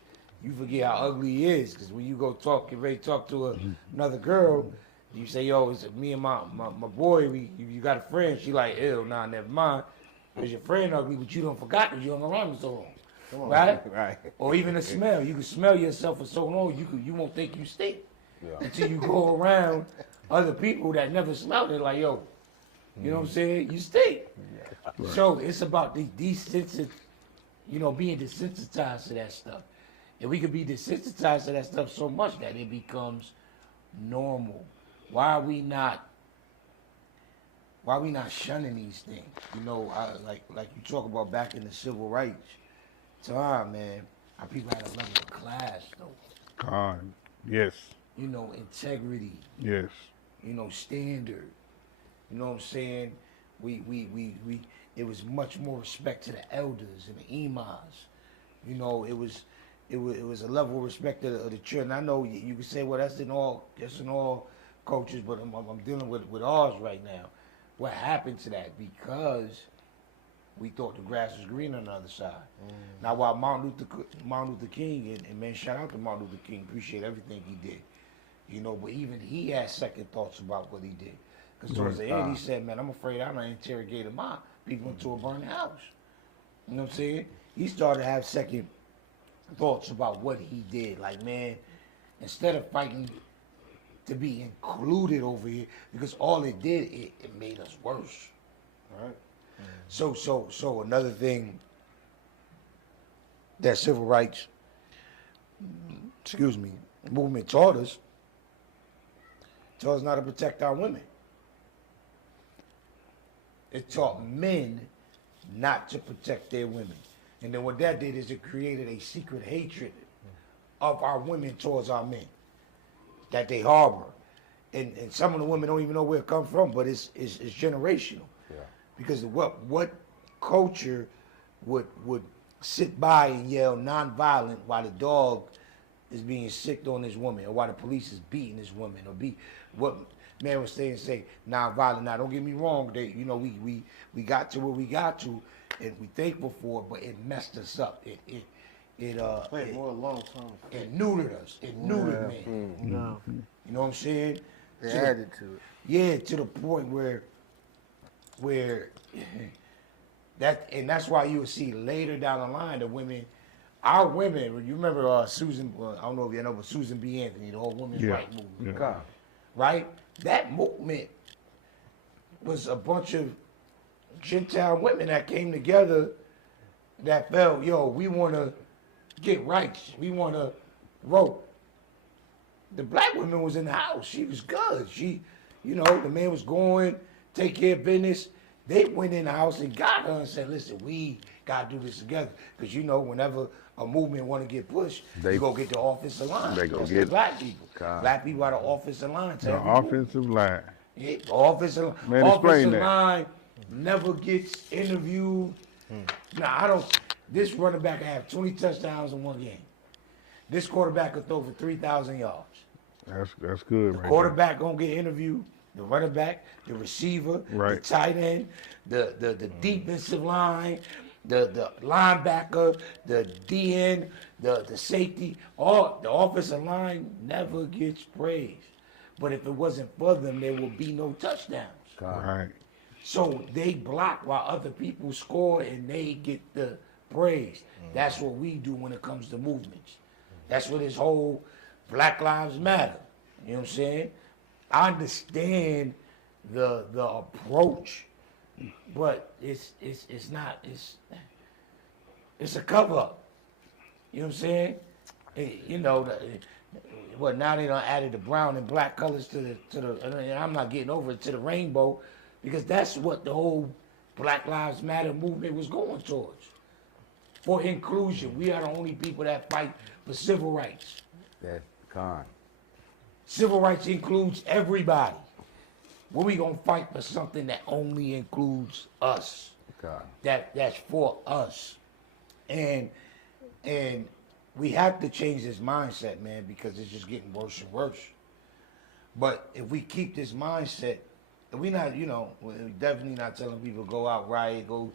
you forget how ugly he is. Because when you go get ready to talk to another girl, you say, yo, it's me and my boy, you got a friend. She like, ew, nah, never mind. Because your friend ugly, but you don't forgot because you hung around him so long. Come on. Right? Right. Or even the smell. You can smell yourself for so long, you won't think you stink. Yeah. Until you go around other people that never smelled it, like, yo, you know what I'm saying? You stink. So it's about the being desensitized to that stuff. And we could be desensitized to that stuff so much that it becomes normal. Why are we not shunning these things? You know, like you talk about back in the civil rights time, man, our people had a level of class, though. God, yes, You know, integrity, yes. you know, standard. You know what I'm saying? It was much more respect to the elders and the imams. You know, it was a level of respect of the children. I know you can say, well, that's in all cultures, but I'm dealing with ours right now. What happened to that? Because we thought the grass was green on the other side. Now, while Martin Luther King, and man, shout out to Martin Luther King, appreciate everything he did. You know, but even he had second thoughts about what he did. Because towards the end, he said, man, I'm afraid I'm not interrogating my people into a burning house. You know what I'm saying? He started to have second thoughts about what he did. Like, man, instead of fighting to be included over here, because all it did, it made us worse. Right. So another thing that civil rights, movement taught us not to protect our women. It taught men not to protect their women. And then what that did is it created a secret hatred of our women towards our men that they harbor. And some of the women don't even know where it comes from, but it's generational. Yeah. Because what culture would sit by and yell nonviolent while the dog is being sicked on this woman, or while the police is beating this woman, or what man was saying, say nonviolent. Now don't get me wrong, we got to where we got to, and we thankful for it, but it messed us up. It Played more long term. it neutered us. It neutered men. No. You know what I'm saying? They To the- added to it. Yeah, to the point where that's why you will see later down the line the women, our women. You remember Susan? I don't know if you know, but Susan B. Anthony, the whole women's Yeah. rights movement, Yeah. God. right? That movement was a bunch of Gentile women that came together that felt, yo, we want to get rights. We want to vote. The black woman was in the house. She was good. She, you know, the man was going, take care of business. They went in the house and got her and said, listen, we got to do this together. Because, you know, whenever a movement want to get pushed, you go get the office aligned. They go That's get the black people. God. Black people are the office aligned. The offensive line. Yeah, the offensive Man, explain offensive that. line never gets interviewed. Now, I don't. This running back have 20 touchdowns in one game. This quarterback could throw for 3,000 yards. That's good, The right? quarterback gonna get interviewed. The running back, the receiver, the Right. tight end, the defensive line, the linebacker, the DN, the safety. All the offensive line never gets praised. But if it wasn't for them, there would be no touchdowns. God. Right. So they block while other people score and they get the praise. That's what we do when it comes to movements. That's what this whole Black Lives Matter. You know what I'm saying? I understand the approach, but it's not it's a cover up. You know what I'm saying? You know, now they done added the brown and black colors to the and I'm not getting over it, to the rainbow, because that's what the whole Black Lives Matter movement was going towards. For inclusion. We are the only people that fight for civil rights. That's con. Civil rights includes everybody. When we gonna fight for something that only includes us? God. That's for us. And we have to change this mindset, man, because it's just getting worse and worse. But if we keep this mindset, and we not, you know, we're definitely not telling people go out riot, go,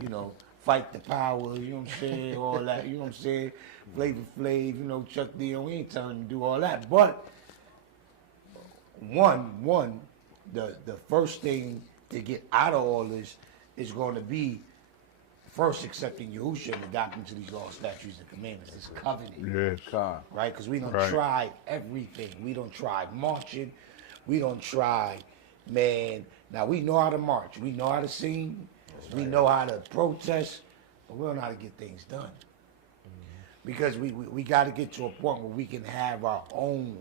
you know, fight the power, you know what I'm saying, all that, you know what I'm saying, Flavor Flav, you know, Chuck D, we ain't telling him to do all that, but the first thing to get out of all this is going to be first accepting Yahushua and adopting to these laws, statutes, and commandments, this covenant. Yes. Con. Right? Because we don't Right. try everything. We don't try marching. We don't try, man. Now we know how to march. We know how to sing. We know how to protest, but we don't know how to get things done. Because we got to get to a point where we can have our own.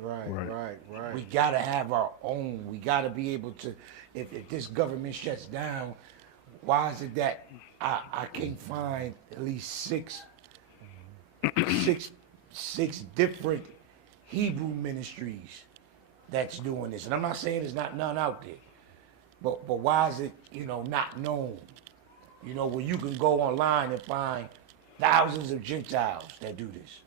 Right. We got to have our own. We got to be able to, if this government shuts down, why is it that I can't find at least six different Hebrew ministries that's doing this? And I'm not saying there's not none out there, but why is it, you know, not known? You know, where you can go online and find thousands of Gentiles that do this,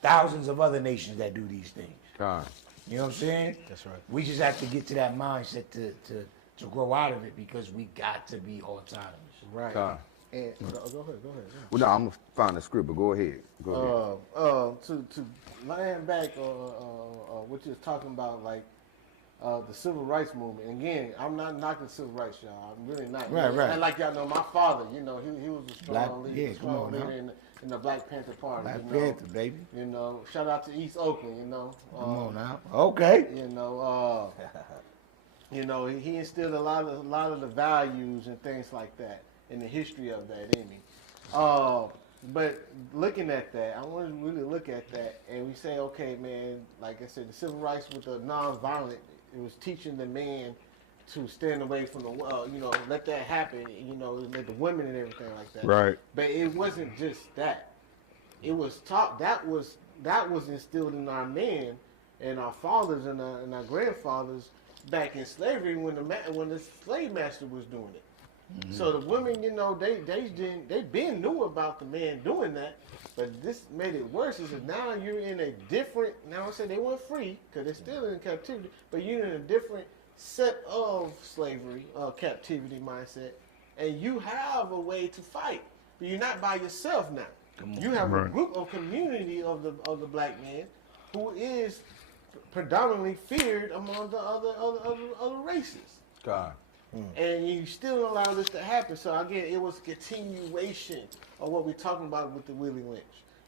thousands of other nations that do these things. Con. You know what I'm saying? That's right. We just have to get to that mindset to grow out of it, because we got to be autonomous. Right. Con. And go ahead. Well, no, I'm gonna find the script, but go ahead. Go ahead. To land back what you was talking about, like the civil rights movement. And again, I'm not knocking civil rights, y'all. I'm really not. Right. And like y'all know, my father, you know, he was a Black- strong leader, yeah, come strong on leader now. in the Black Panther Party. Black you know? Panther, baby. You know, shout out to East Oakland. You know, Come on now. Okay. You know, he instilled a lot of the values and things like that in the history of that in me. But looking at that, I want to really look at that, and we say, okay, man, like I said, the civil rights with the nonviolent, it was teaching the man to stand away from the, you know, let that happen, you know, let the women and everything like that. Right. But it wasn't just that. It was taught, that was instilled in our men and our fathers and our grandfathers back in slavery when the slave master was doing it. So the women, you know, they been knew about the man doing that, but this made it worse. Is that now you're in a different. Now I say they weren't free because they're still in captivity, but you're in a different set of slavery, captivity mindset, and you have a way to fight, but you're not by yourself now. You have a Right. group of community of the black man who is predominantly feared among the other races. Con. And you still allow this to happen. So again, it was a continuation of what we're talking about with the Willie Lynch.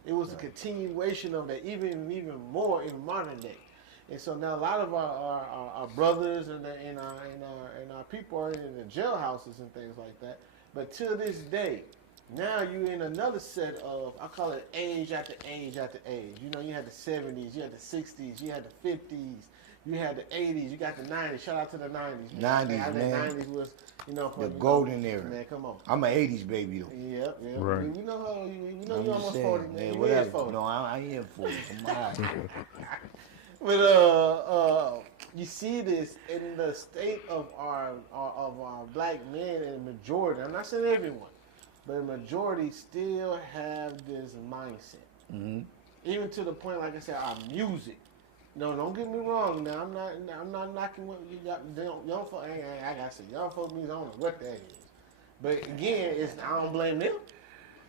It was a continuation of that, even more in modern day. And so now a lot of our brothers and our people are in the jailhouses and things like that. But to this day, now you're in another set of, I call it age after age after age. You know, you had the 70s, you had the 60s, you had the 50s. You had the 80s, you got the 90s. Shout out to the 90s. 90s, I think man. 90s was, you know, The you know, golden era. Man, come on. I'm an 80s baby, though. Yep. Right. We know how, we know I'm you're just almost saying, 40, man. You whatever. is 40. No, I am 40. Come on. But you see this in the state of our black men, and majority. I'm not saying everyone, but a majority still have this mindset. Even to the point, like I said, our music. No, don't get me wrong. Now I'm not knocking what you got. Young folk, I gotta say, young folk music. I don't know what that is, but again, I don't blame them.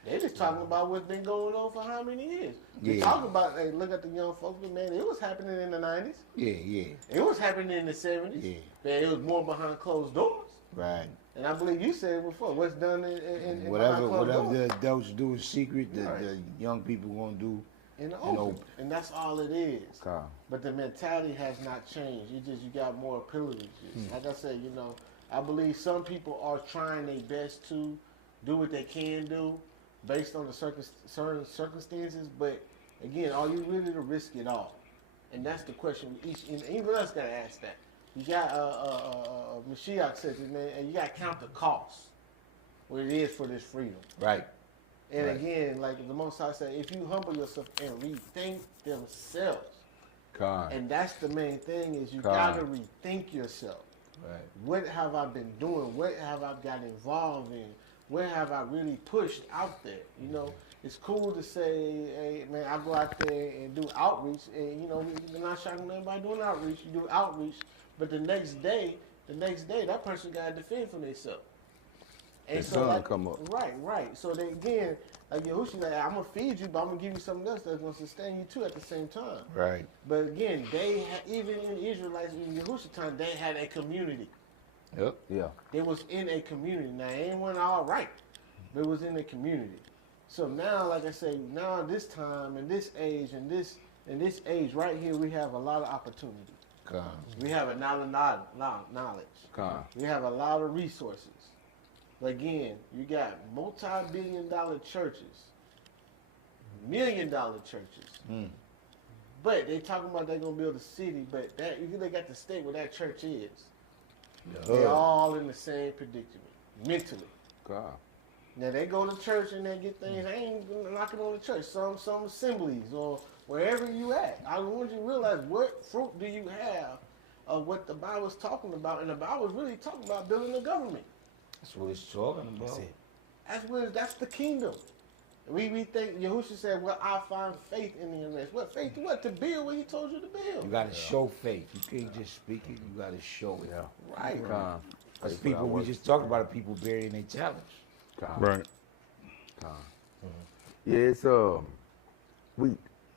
They just talking about what's been going on for how many years. They Yeah. talk about, hey, look at the young folks, but man, it was happening in the 90s. Yeah. It was happening in the 70s. Yeah. But it was more behind closed doors. Right. And I believe you said it before. What's done in Whatever behind closed doors. the adults do in secret, Right. the young people gonna do. In the in open. open. And that's all it is. Con. But the mentality has not changed. You got more privileges. Like I said, you know, I believe some people are trying their best to do what they can do based on the certain circumstances. But again, are you really to risk it all? And that's the question. And even us gotta ask that. You got Mashiach says it, man, and you gotta count the cost. What it is for this freedom. Right. And Right. again, like the Most High said, if you humble yourself and rethink themselves, Con. and that's the main thing is you Con. gotta rethink yourself. Right. What have I been doing? What have I got involved in? Where have I really pushed out there? You know, it's cool to say, hey man, I go out there and do outreach, and you know, you're not shocking nobody doing outreach. You do outreach, but the next day, that person gotta defend for themselves. And The so sun like, come up. Right. So then again, like Yahushua, like, I'm gonna feed you, but I'm gonna give you something else that's gonna sustain you too at the same time. Right. But again, even in the Israelites in Yahushua time, they had a community. Yep. Yeah. They was in a community. Now, it ain't went all right, but it was in a community. So now, like I say, now this time and this age and this age right here, we have a lot of opportunity. We have a lot of knowledge. We have a lot of resources. But again, you got multi-billion-dollar churches, million-dollar churches. But they talking about they're gonna build a city, but that they got to stay where that church is. They're all in the same predicament mentally. God. Now they go to church and they get things. They ain't knocking on the church. Some assemblies or wherever you at. I want you to realize what fruit do you have of what the Bible's talking about, and the Bible's really talking about building a government. That's what it's talking about. That's the kingdom. We think Yahushua said, "Well, I find faith in the arrest." What faith? What to build? What he told you to build? You got to show faith. You can't just speak it. You got to show it. Right. Because people, we just talked about it, people burying their challenge. Right. Yeah, it's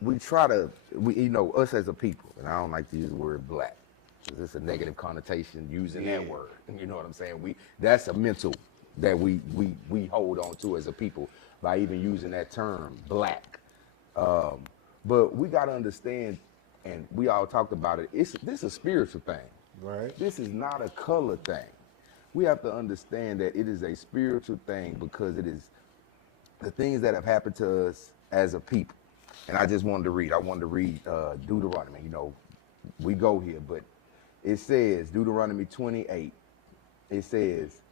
we try to us as a people, and I don't like to use the word black because it's a negative connotation using that word. You know what I'm saying? That's a mental that we hold on to as a people by even using that term black. But we got to understand, and we all talked about it. This is a spiritual thing. Right. This is not a color thing. We have to understand that it is a spiritual thing because it is the things that have happened to us as a people. And I wanted to read Deuteronomy. We go here, but it says, Deuteronomy 28, it says,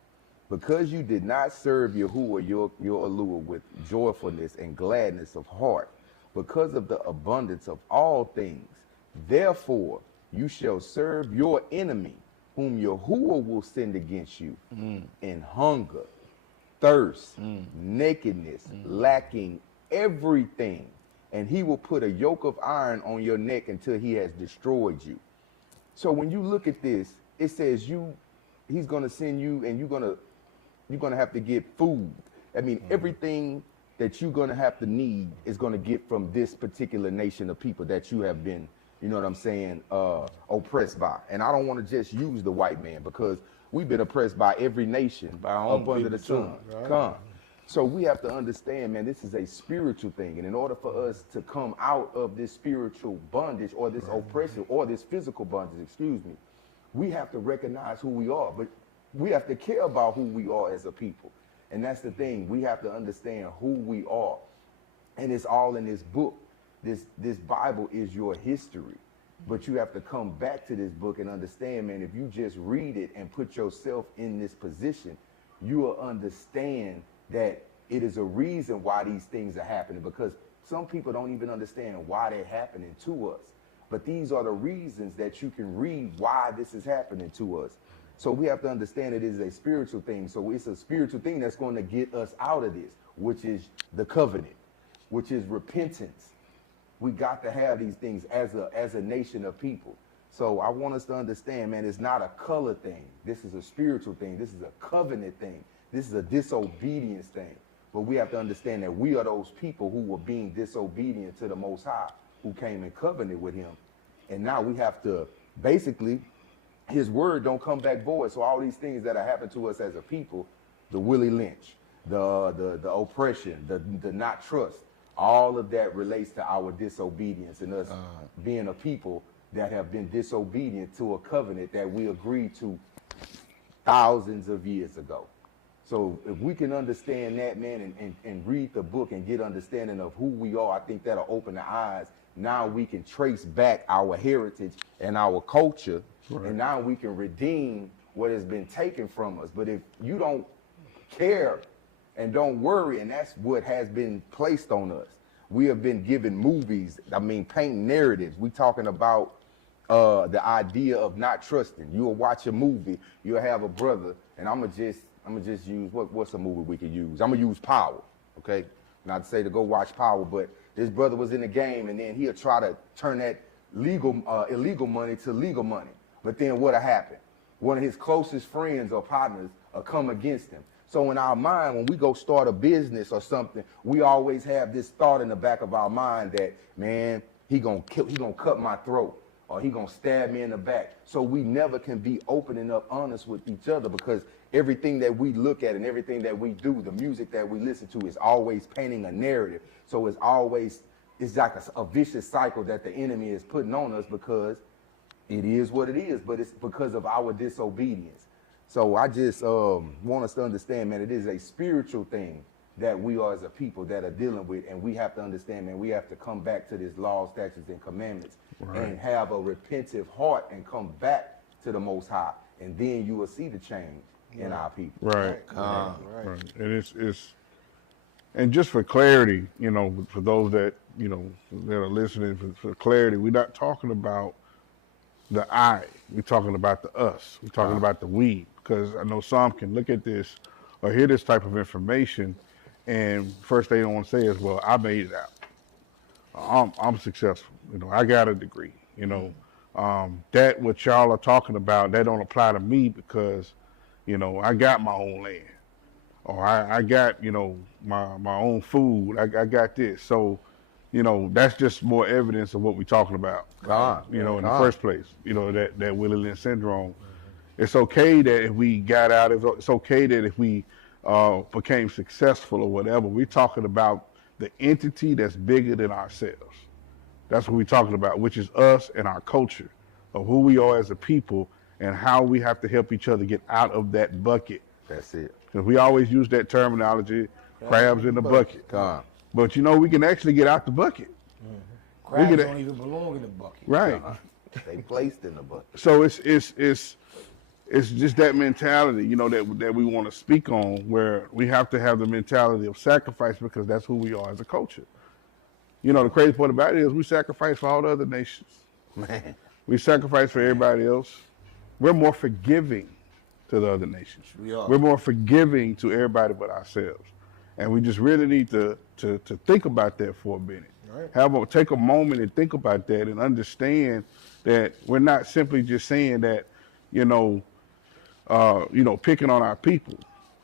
because you did not serve Yahuwah, your Elohim, with joyfulness and gladness of heart, because of the abundance of all things, therefore you shall serve your enemy, whom Yahuwah will send against you, in hunger, thirst, nakedness, lacking everything. And he will put a yoke of iron on your neck until he has destroyed you. So when you look at this, it says he's going to send you, and you're going to have to get food. I mean, everything that you're going to have to need is going to get from this particular nation of people that you have been, you know what I'm saying, oppressed by. And I don't want to just use the white man because we've been oppressed by every nation up under the sun. Right? So we have to understand, man, this is a spiritual thing. And in order for us to come out of this spiritual bondage or this oppression or this physical bondage, we have to recognize who we are. But we have to care about who we are as a people. And that's the thing. We have to understand who we are. And it's all in this book. This Bible is your history. But you have to come back to this book and understand, man, if you just read it and put yourself in this position, you will understand that it is a reason why these things are happening, because some people don't even understand why they're happening to us. But these are the reasons that you can read why this is happening to us. So we have to understand it is a spiritual thing. So it's a spiritual thing that's going to get us out of this, which is the covenant, which is repentance. We got to have these things as a nation of people. So I want us to understand, man, it's not a color thing. This is a spiritual thing. This is a covenant thing. This is a disobedience thing. But we have to understand that we are those people who were being disobedient to the Most High, who came in covenant with him. And now we have to basically, his word don't come back void. So all these things that have happened to us as a people, the Willie Lynch, the oppression, the not trust, all of that relates to our disobedience and us being a people that have been disobedient to a covenant that we agreed to thousands of years ago. So if we can understand that, man, and read the book and get understanding of who we are, I think that'll open the eyes. Now we can trace back our heritage and our culture, and now we can redeem what has been taken from us. But if you don't care and don't worry, and that's what has been placed on us. We have been given movies, painting narratives. We talking about the idea of not trusting. You'll watch a movie, you'll have a brother, and I'm gonna just use what's a movie we could use? I'm gonna use Power, okay? Not to say to go watch Power, but this brother was in the game, and then he'll try to turn that illegal money to legal money. But then what'll happen? One of his closest friends or partners will come against him. So in our mind, when we go start a business or something, we always have this thought in the back of our mind that, man, he gonna cut my throat, or he gonna stab me in the back. So we never can be open and up honest with each other, because everything that we look at and everything that we do, the music that we listen to, is always painting a narrative. So it's like a vicious cycle that the enemy is putting on us, because it is what it is, but it's because of our disobedience. So I just want us to understand, man, it is a spiritual thing that we are as a people that are dealing with, and we have to understand, man, we have to come back to this laws, statutes, and commandments, and have a repentive heart and come back to the Most High, and then you will see the change in our people. Right. And and just for clarity, you know, for those that, you know, that are listening, for clarity, we're not talking about the I, we're talking about the us, we're talking about the we, because I know some can look at this or hear this type of information, and first they don't want to say is, well, I made it out. I'm successful. You know, I got a degree. You know, that what y'all are talking about, that don't apply to me, because, you know, I got my own land, or I got, you know, my own food. I got this. So, you know, that's just more evidence of what we're talking about. You know, in the first place, you know, that Willie Lynch syndrome. It's okay that if we got out, it's okay that if we became successful or whatever. We're talking about the entity that's bigger than ourselves. That's what we're talking about, which is us and our culture of who we are as a people and how we have to help each other get out of that bucket. That's it. Because we always use that terminology, crabs in the bucket. But you know, we can actually get out the bucket. Crabs don't even belong in the bucket. Right. They placed in the bucket. So it's just that mentality, you know, that we want to speak on, where we have to have the mentality of sacrifice, because that's who we are as a culture. You know, the crazy part about it is we sacrifice for all the other nations. Man. We sacrifice for everybody else. We're more forgiving to the other nations. We are. We're more forgiving to everybody but ourselves. And we just really need to think about that for a minute. Right. Take a moment and think about that and understand that we're not simply just saying that, you know, picking on our people.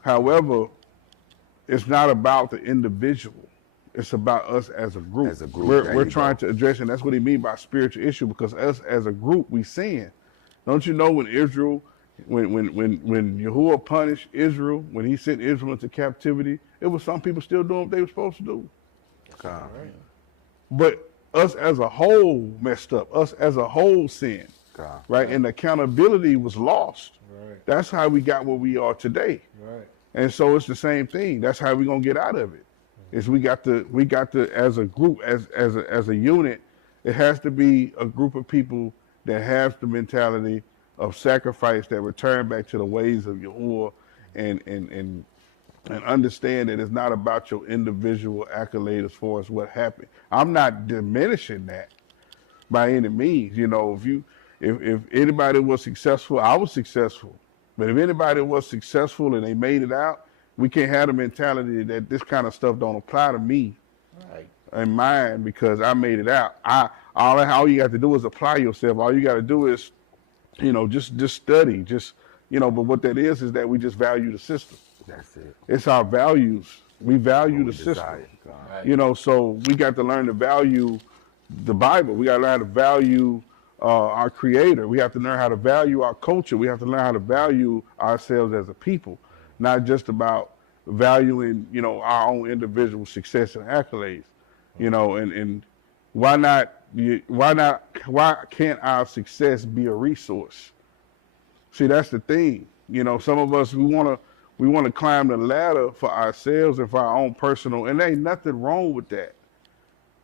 However, it's not about the individual. It's about us as a group. As a group. We're trying to address, and that's what he mean by spiritual issue, because us as a group, we sin. Don't you know when Israel, when Yahuwah punished Israel, when he sent Israel into captivity, it was some people still doing what they were supposed to do. Right. But us as a whole messed up. Us as a whole sinned. Right? And accountability was lost. Right. That's how we got where we are today. Right. And so it's the same thing. That's how we're gonna get out of it. Is we got to as a group, as a unit, it has to be a group of people that have the mentality of sacrifice, that return back to the ways of Yahuwah, and understand that it's not about your individual accolade as far as what happened. I'm not diminishing that by any means. You know, if anybody was successful, I was successful. But if anybody was successful and they made it out, we can't have the mentality that this kind of stuff don't apply to me and mine because I made it out. All you got to do is apply yourself. All you got to do is, you know, just study. But what that is that we just value the system. That's it. It's our values. We value the system. Right. You know, so we got to learn to value the Bible. We got to learn to value our Creator. We have to learn how to value our culture. We have to learn how to value ourselves as a people, not just about valuing, you know, our own individual success and accolades. You know, and why can't our success be a resource? See, that's the thing. You know, some of us, we want to climb the ladder for ourselves and for our own personal, and there ain't nothing wrong with that.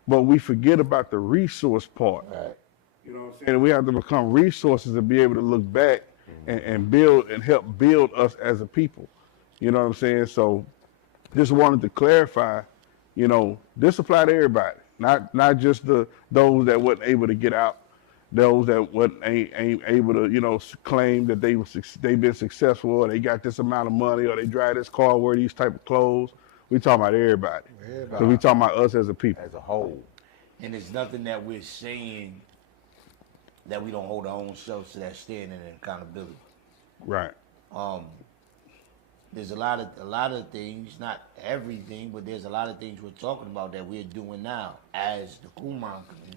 But we forget about the resource part. Right. You know what I'm saying? We have to become resources and be able to look back and build and help build us as a people. You know what I'm saying? So just wanted to clarify, you know, this apply to everybody, not just those that wasn't able to get out, those that ain't able to, you know, claim that they've been successful, or they got this amount of money, or they drive this car, wear these type of clothes. We talking about everybody. So we talking about us as a people. As a whole. And it's nothing that we're saying that we don't hold our own selves to that standard and accountability. Right. there's a lot of things, not everything, but there's a lot of things we're talking about that we're doing now as the Qumran community.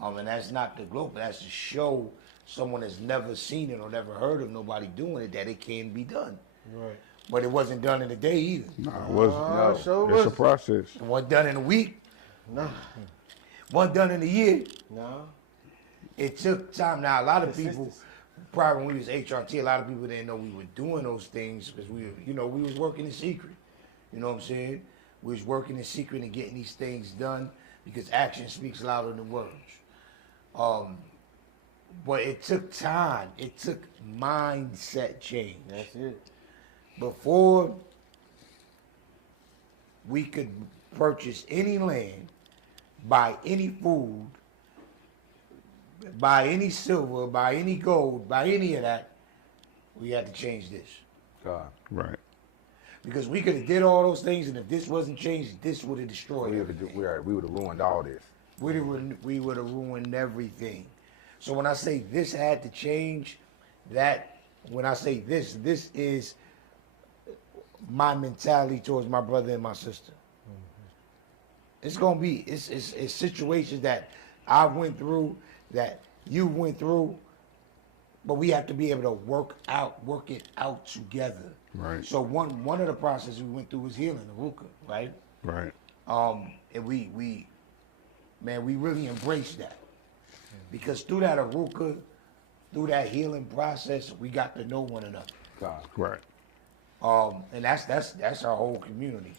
And that's not the globe, but that's to show someone that's never seen it or never heard of nobody doing it that it can be done. Right. But it wasn't done in a day either. No, it wasn't. No, sure It's a wasn't. process. It wasn't done in a week. No. Wasn't done in a year. No. It took time. Now a lot of people, Consistency. probably when we was HRT, a lot of people didn't know we were doing those things because we was working in secret. You know what I'm saying? We was working in secret and getting these things done because action speaks louder than words. But it took time. It took mindset change. That's it. Before we could purchase any land, buy any food, buy any silver, buy any gold, buy any of that, we had to change this. God. Right. Because we could have did all those things, and if this wasn't changed, this would have destroyed We it. would have ruined all this. We would have ruined everything. So when I say this had to change, when I say this is my mentality towards my brother and my sister. It's gonna be it's situations that I went through, that you went through, but we have to be able to work it out together. Right. So one of the processes we went through was healing the ruka, right? Right. And we really embraced that. Because through that aruka, through that healing process, we got to know one another. God. Right. And that's our whole community.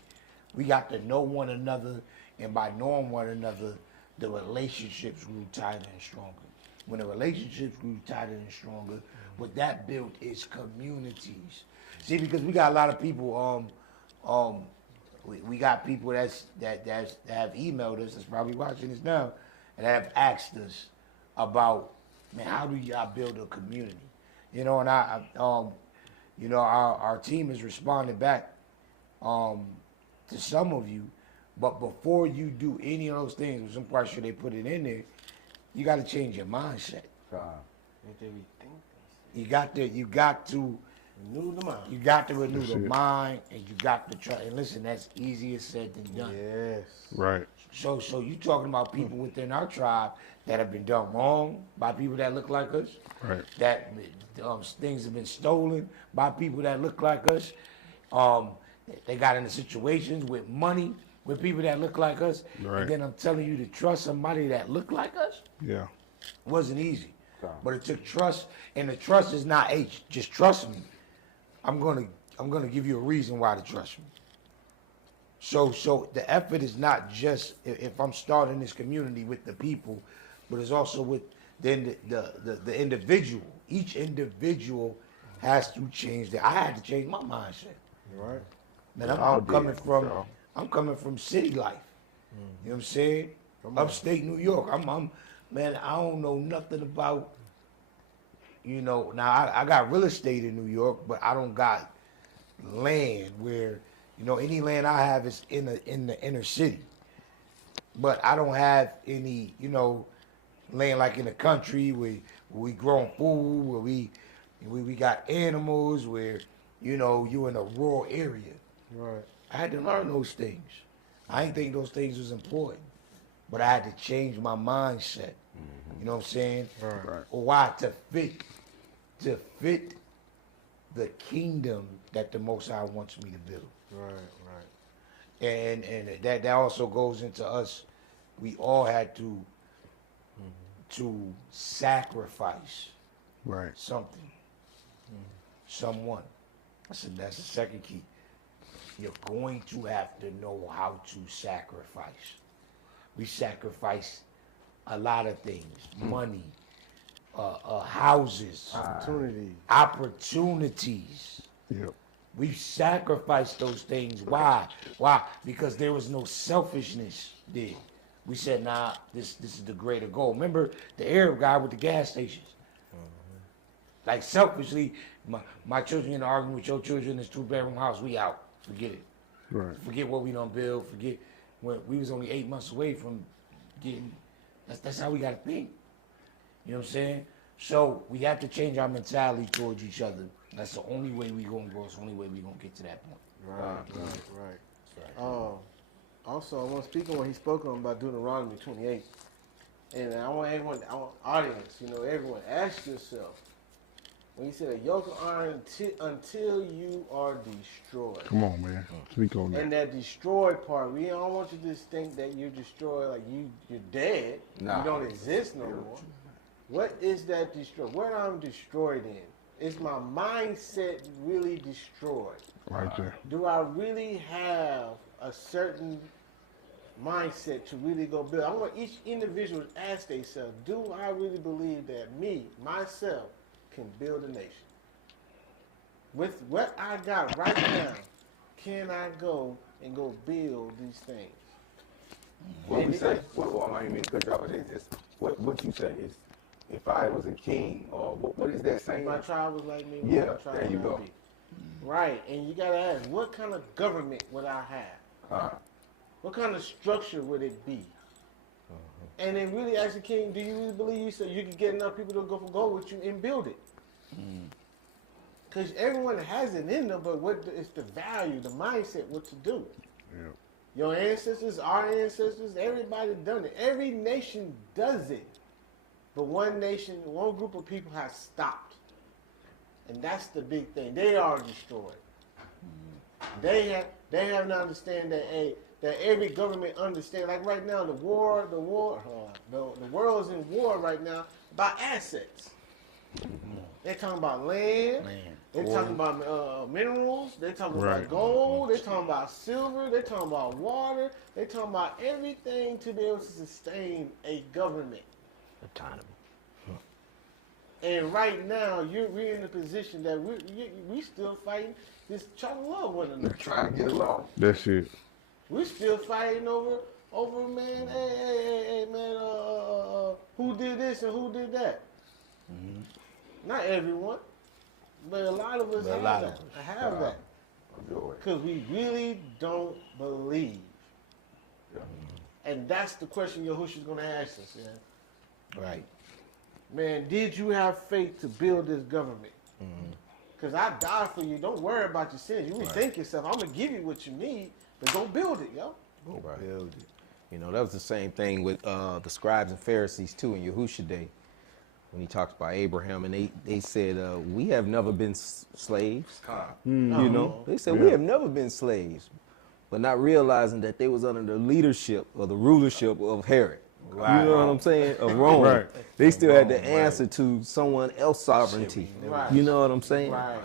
We got to know one another, and by knowing one another, the relationships grew tighter and stronger. When the relationships grew tighter and stronger, what that built is communities. See, because we got a lot of people, we got people that have emailed us, that's probably watching this now, and have asked us about, man, how do y'all build a community? You know, and our team has responded back to some of you, but before you do any of those things, which I'm quite sure they put it in there, you got to change your mindset. God. You got to Renew the mind. You got to renew That's the it. mind, and you got to try. And listen, that's easier said than done. Yes. Right. So you talking about people within our tribe that have been done wrong by people that look like us. Right. That things have been stolen by people that look like us. They got into situations with money with people that look like us. Right. And then I'm telling you to trust somebody that look like us Yeah. wasn't easy. God. But it took trust, and the trust is not just trust me. I'm gonna give you a reason why to trust me. So the effort is not just if I'm starting this community with the people, but it's also with the individual. Each individual has to change I had to change my mindset. Right. Man, Y'all I'm coming did, from y'all. I'm coming from city life. You know what I'm saying? Upstate New York. Man, I don't know nothing about, now I got real estate in New York, but I don't got land where, any land I have is in the inner city. But I don't have any, land like in the country where we growing food, where we got animals, where, you in a rural area. Right. I had to learn those things. I didn't think those things was important, but I had to change my mindset. You know what I'm saying? Right. Why? To fit the kingdom that the Most High wants me to build. Right. Right. And that also goes into us. We all had to sacrifice Right. something, someone. That's the second key. You're going to have to know how to sacrifice. We sacrifice a lot of things: money, houses, opportunities. Yep. We sacrificed those things. Why? Why? Because there was no selfishness there. We said, nah, this is the greater goal. Remember the Arab guy with the gas stations? Like selfishly, my children in arguing with your children in this 2-bedroom house, we out. Forget it. Right. Forget what we done build. Forget when we was only 8 months away from getting. That's how we got to think. You know what I'm saying? So we have to change our mentality towards each other. That's the only way we gonna grow. It's the only way we gonna get to that point. Right. Also, I want to speak on what he spoke on about Deuteronomy 28. And I want everyone, I want audience, everyone, ask yourself, when he said a yoke of iron until you are destroyed. Come on, man. Speak on that. And that destroyed part, we don't want you to just think that you're destroyed, like you're dead. Nah. You don't exist no more. What is that destroyed? What I'm destroyed in? Is my mindset really destroyed? Right there. Do I really have a certain mindset to really go build? I want each individual to ask themselves, do I really believe that myself, can build a nation? With what I got right now, can I go and go build these things? What we say? Well, I mean, cut you off. What you say is, if I was a king, or what is that saying? If my tribe was like me, Yeah, my tribe there you would go. be. Right, and you gotta ask, what kind of government would I have? What kind of structure would it be? And then really ask the king, do you really believe you can get enough people to go with you and build it? Because everyone has it in them, but it's the value, the mindset, what to do. Yeah. Your ancestors, our ancestors, everybody done it. Every nation does it. But one nation, one group of people has stopped. And that's the big thing. They are destroyed. They have to understand that every government understands. Like right now, the world is in war right now about assets. They're talking about land. They're talking about minerals. They're talking Right. about gold. They're talking about silver. They're talking about water. They're talking about everything to be able to sustain a government. Autonomy. And right now, we're in a position that we still fighting this trying to love one another. Trying to get along. That's it. We're still fighting over man. Hey, man. Who did this and who did that? Not everyone, but a lot of us have that. Because we really don't believe. And that's the question Yahushua's going to ask us. Yeah? Right. Man, did you have faith to build this government? Because I died for you. Don't worry about your sins. You rethink yourself. I'm going to give you what you need, but go build it, yo. Go build it. That was the same thing with the scribes and Pharisees too in Yahushua day. When he talks about Abraham, and they said, we have never been slaves. They said, we have never been slaves, but not realizing that they was under the leadership or the rulership of Herod. Right. You know what I'm saying? Of Rome. Right. They still had to answer to someone else's sovereignty. Right. You know what I'm saying? Right.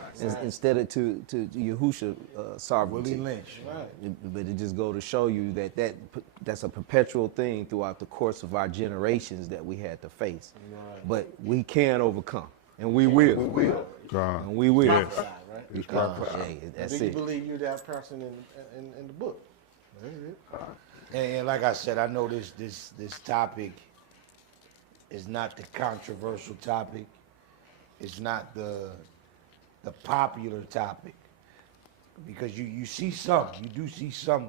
Instead of to Yahushua sovereignty. Willie Lynch. Right. But it just go to show you that's a perpetual thing throughout the course of our generations that we had to face. Right. But we can overcome, and we will. We will. God. And we will. Prophesy, right? Because, hey, that's Do you it. believe you're that person in the book? That's it. And like I said, I know this topic is not the controversial topic. It's not the popular topic. Because you do see some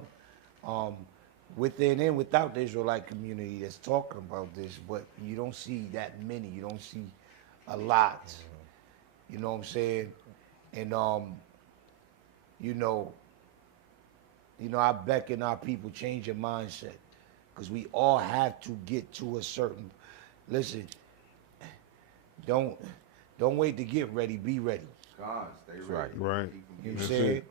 within and without the Israelite community that's talking about this, but you don't see that many. You don't see a lot. You know what I'm saying? And I beckon our people change your mindset, because we all have to get to a certain. Listen, don't wait to get ready. Be ready. God, stay ready. Right. You know what I'm That's saying? it.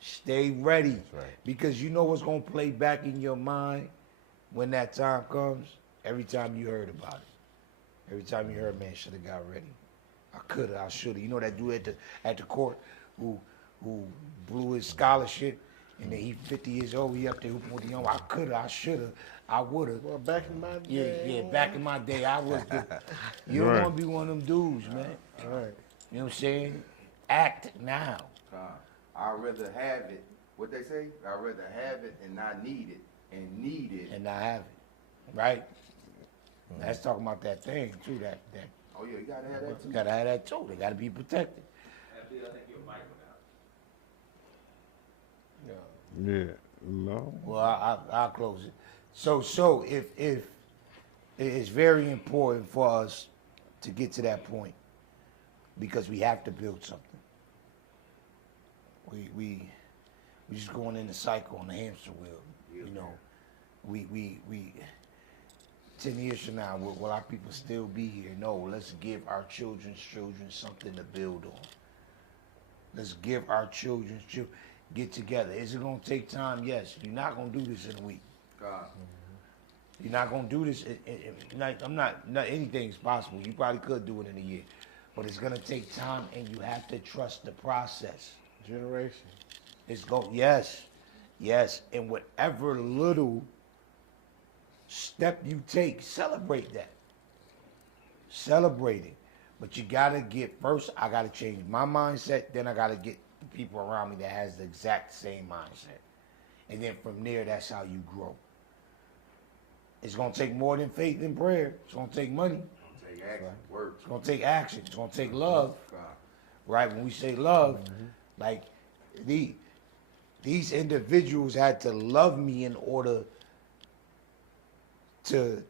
Stay ready, right. because you know what's gonna play back in your mind when that time comes. Every time you heard about it, every time you heard, man, should have got ready. I could have, I should have. You know that dude at the court who blew his scholarship. And then he 50 years old, he up there hooping with the young. I could have, I should have, I would have. Well, back in my day. Yeah, back in my day, I was the. You don't Right. want to be one of them dudes, man. Right. You know what I'm saying? Act now. God, I'd rather have it. What they say? I'd rather have it and not need it, and need it. And not have it. Right? That's talking about that thing, too. That Oh yeah, you gotta have that too. you gotta have that, too. They gotta be protected. Yeah. No. Well, I'll close it. So if it's very important for us to get to that point, because we have to build something. we just going in the cycle on the hamster wheel. You know, we 10 years from now, will our people still be here? No, let's give our children's children something to build on. Let's give our children's children, get together. Is it gonna take time? Yes. You're not gonna do this in a week. You're not gonna do this. Not anything's possible. You probably could do it in a year, but it's gonna take time, and you have to trust the process. Generation. Yes, and whatever little step you take, celebrate that. Celebrate it, but you gotta I gotta change my mindset. Then I gotta get the people around me that has the exact same mindset, and then from there, that's how you grow. It's gonna take more than faith and prayer. It's gonna take money. Take action, work. It's gonna take action. It's gonna take love. Right? When we say love, like these individuals had to love me in order to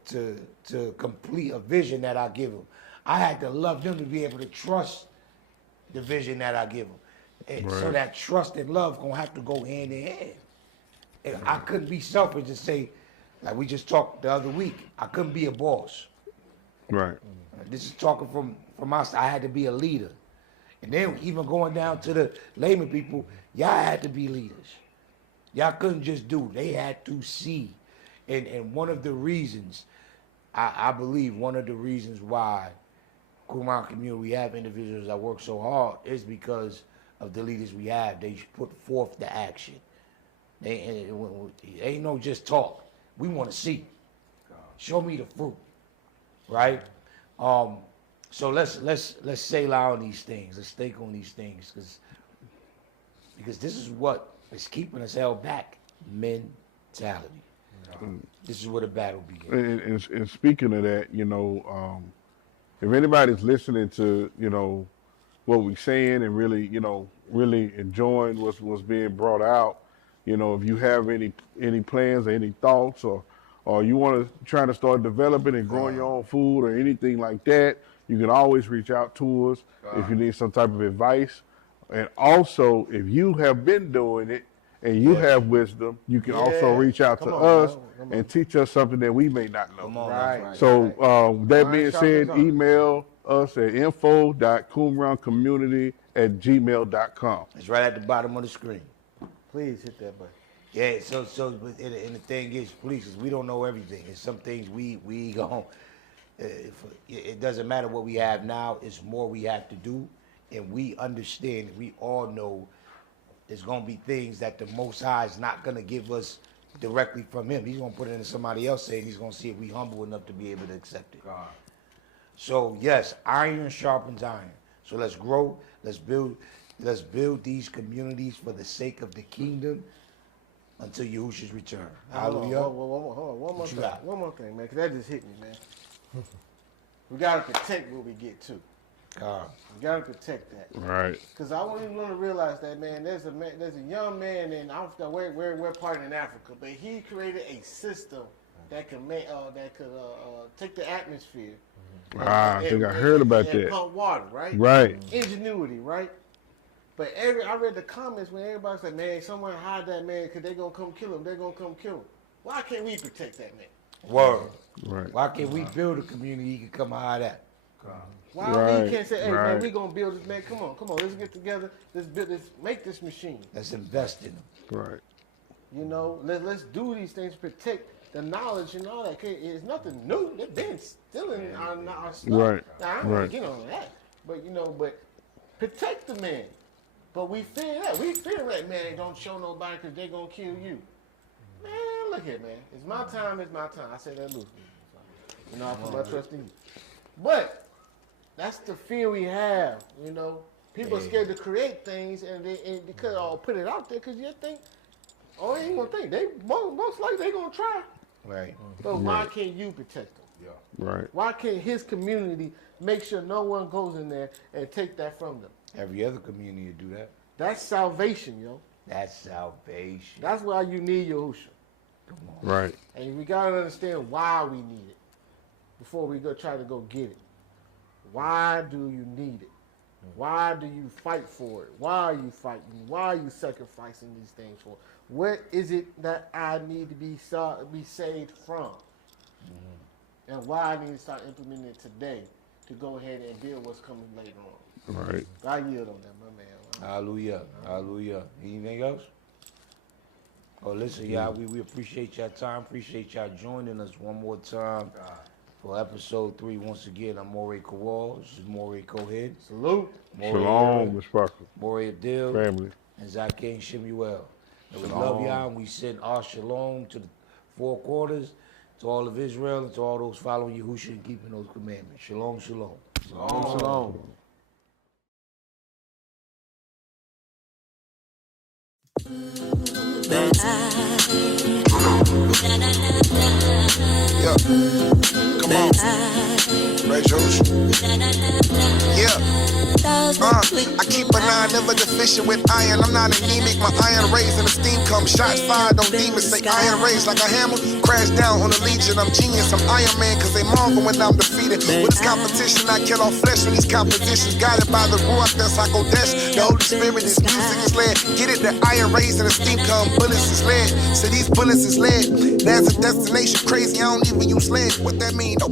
complete a vision that I give them. I had to love them to be able to trust the vision that I give them. And so that trust and love gonna have to go hand in hand. And I couldn't be selfish and say, like we just talked the other week, I couldn't be a boss. Right. This is talking from my side. I had to be a leader. And then even going down to the layman people, y'all had to be leaders. Y'all couldn't just do. They had to see. And one of the reasons, I believe one of the reasons why Kumar community, we have individuals that work so hard is because of the leaders we have. They put forth the action. It ain't no just talk. We want to see. Show me the fruit, right? So let's sail out on these things. Let's think on these things, because this is what is keeping us held back. Mentality. This is where the battle begins. And speaking of that, if anybody's listening to, what we're saying and really, really enjoying what's being brought out, if you have any plans or any thoughts or you want to try to start developing and growing your own food or anything like that, you can always reach out to us if you need some type of advice. And also, if you have been doing it and you have wisdom, you can also reach out to us and teach us something that we may not know. Right. So that being said, email us at info.qumrancommunity@gmail.com. It's right at the bottom of the screen. Please hit that button. Yeah, and the thing is, please, 'cause we don't know everything. There's some things we go. It doesn't matter what we have now. It's more we have to do, and we understand. We all know there's gonna be things that the Most High is not gonna give us directly from Him. He's gonna put it in somebody else, and He's gonna see if we humble enough to be able to accept it. So yes, iron sharpens iron. So let's grow. Let's build these communities for the sake of the kingdom until Yahushua's return. Hallelujah. Hold on. One more thing, man, because that just hit me, man. We got to protect what we get to. We got to protect that. Right. Because I won't even want to realize that, man. There's a young man in, I don't know where part in Africa, but he created a system that could take the atmosphere. I think I heard about and that. pump water, right? Right. Ingenuity, right? But I read the comments when everybody said, man, someone hide that man because they're going to come kill him. They're going to come kill him. Why can't we protect that man? Word. Right. Why can't we build a community he can come hide at? Why we can't say, hey, man, we going to build this, man. Come on. Let's get together. Let's build this, make this machine. Let's invest in them. Right. Let's do these things, protect the knowledge and all that. It's nothing new. They've been stealing our stuff. Right. Now, I don't want to get on that. But protect the man. But we fear that. We fear that, man, don't show nobody because they're going to kill you. Man, look here, man. It's my time, it's my time. I say that loosely. I put my trust in you. But that's the fear we have, People are scared to create things and because put it out there because you think, they ain't going to think. They most likely they're going to try. Right. But why can't you protect them? Yeah. Right. Why can't his community make sure no one goes in there and take that from them? Every other community would do that. That's salvation, yo. That's salvation. That's why you need Yahushua. Right. And we got to understand why we need it before we go try to go get it. Why do you need it? Why do you fight for it? Why are you fighting? Why are you sacrificing these things for? What is it that I need to be saved from? And why I need to start implementing it today to go ahead and build what's coming later on. Right. I yield on that, my man. Hallelujah. Hallelujah. Anything else? Oh, listen, y'all, we appreciate y'all time. Appreciate y'all joining us one more time for episode 3. Once again, I'm Moray Kowal. This is Moray Coheed. Salute. Shalom, Ms. Parker. Moray Adil. Family. And Zakane Shemuel. And we love y'all, and we send our shalom to the 4 quarters, to all of Israel, and to all those following Yahushua and keeping those commandments. Shalom, shalom. Shalom. Yeah. Come on. Raise yours. Yeah. I keep an eye, never deficient with iron. I'm not anemic, my iron raised and the steam comes. Shots fired on demons, say iron raised like a hammer. Crash down on the legion, I'm genius, I'm Iron Man, cause they marvel when I'm defeated. With this competition, I kill off flesh when these compositions. Guided by the Ruach, that's I go dash. The Holy Spirit, this music is led. Get it, the iron raised and the steam come. Bullets is lead, so these bullets is lead. There's a destination crazy, I don't even use lead. What that mean? No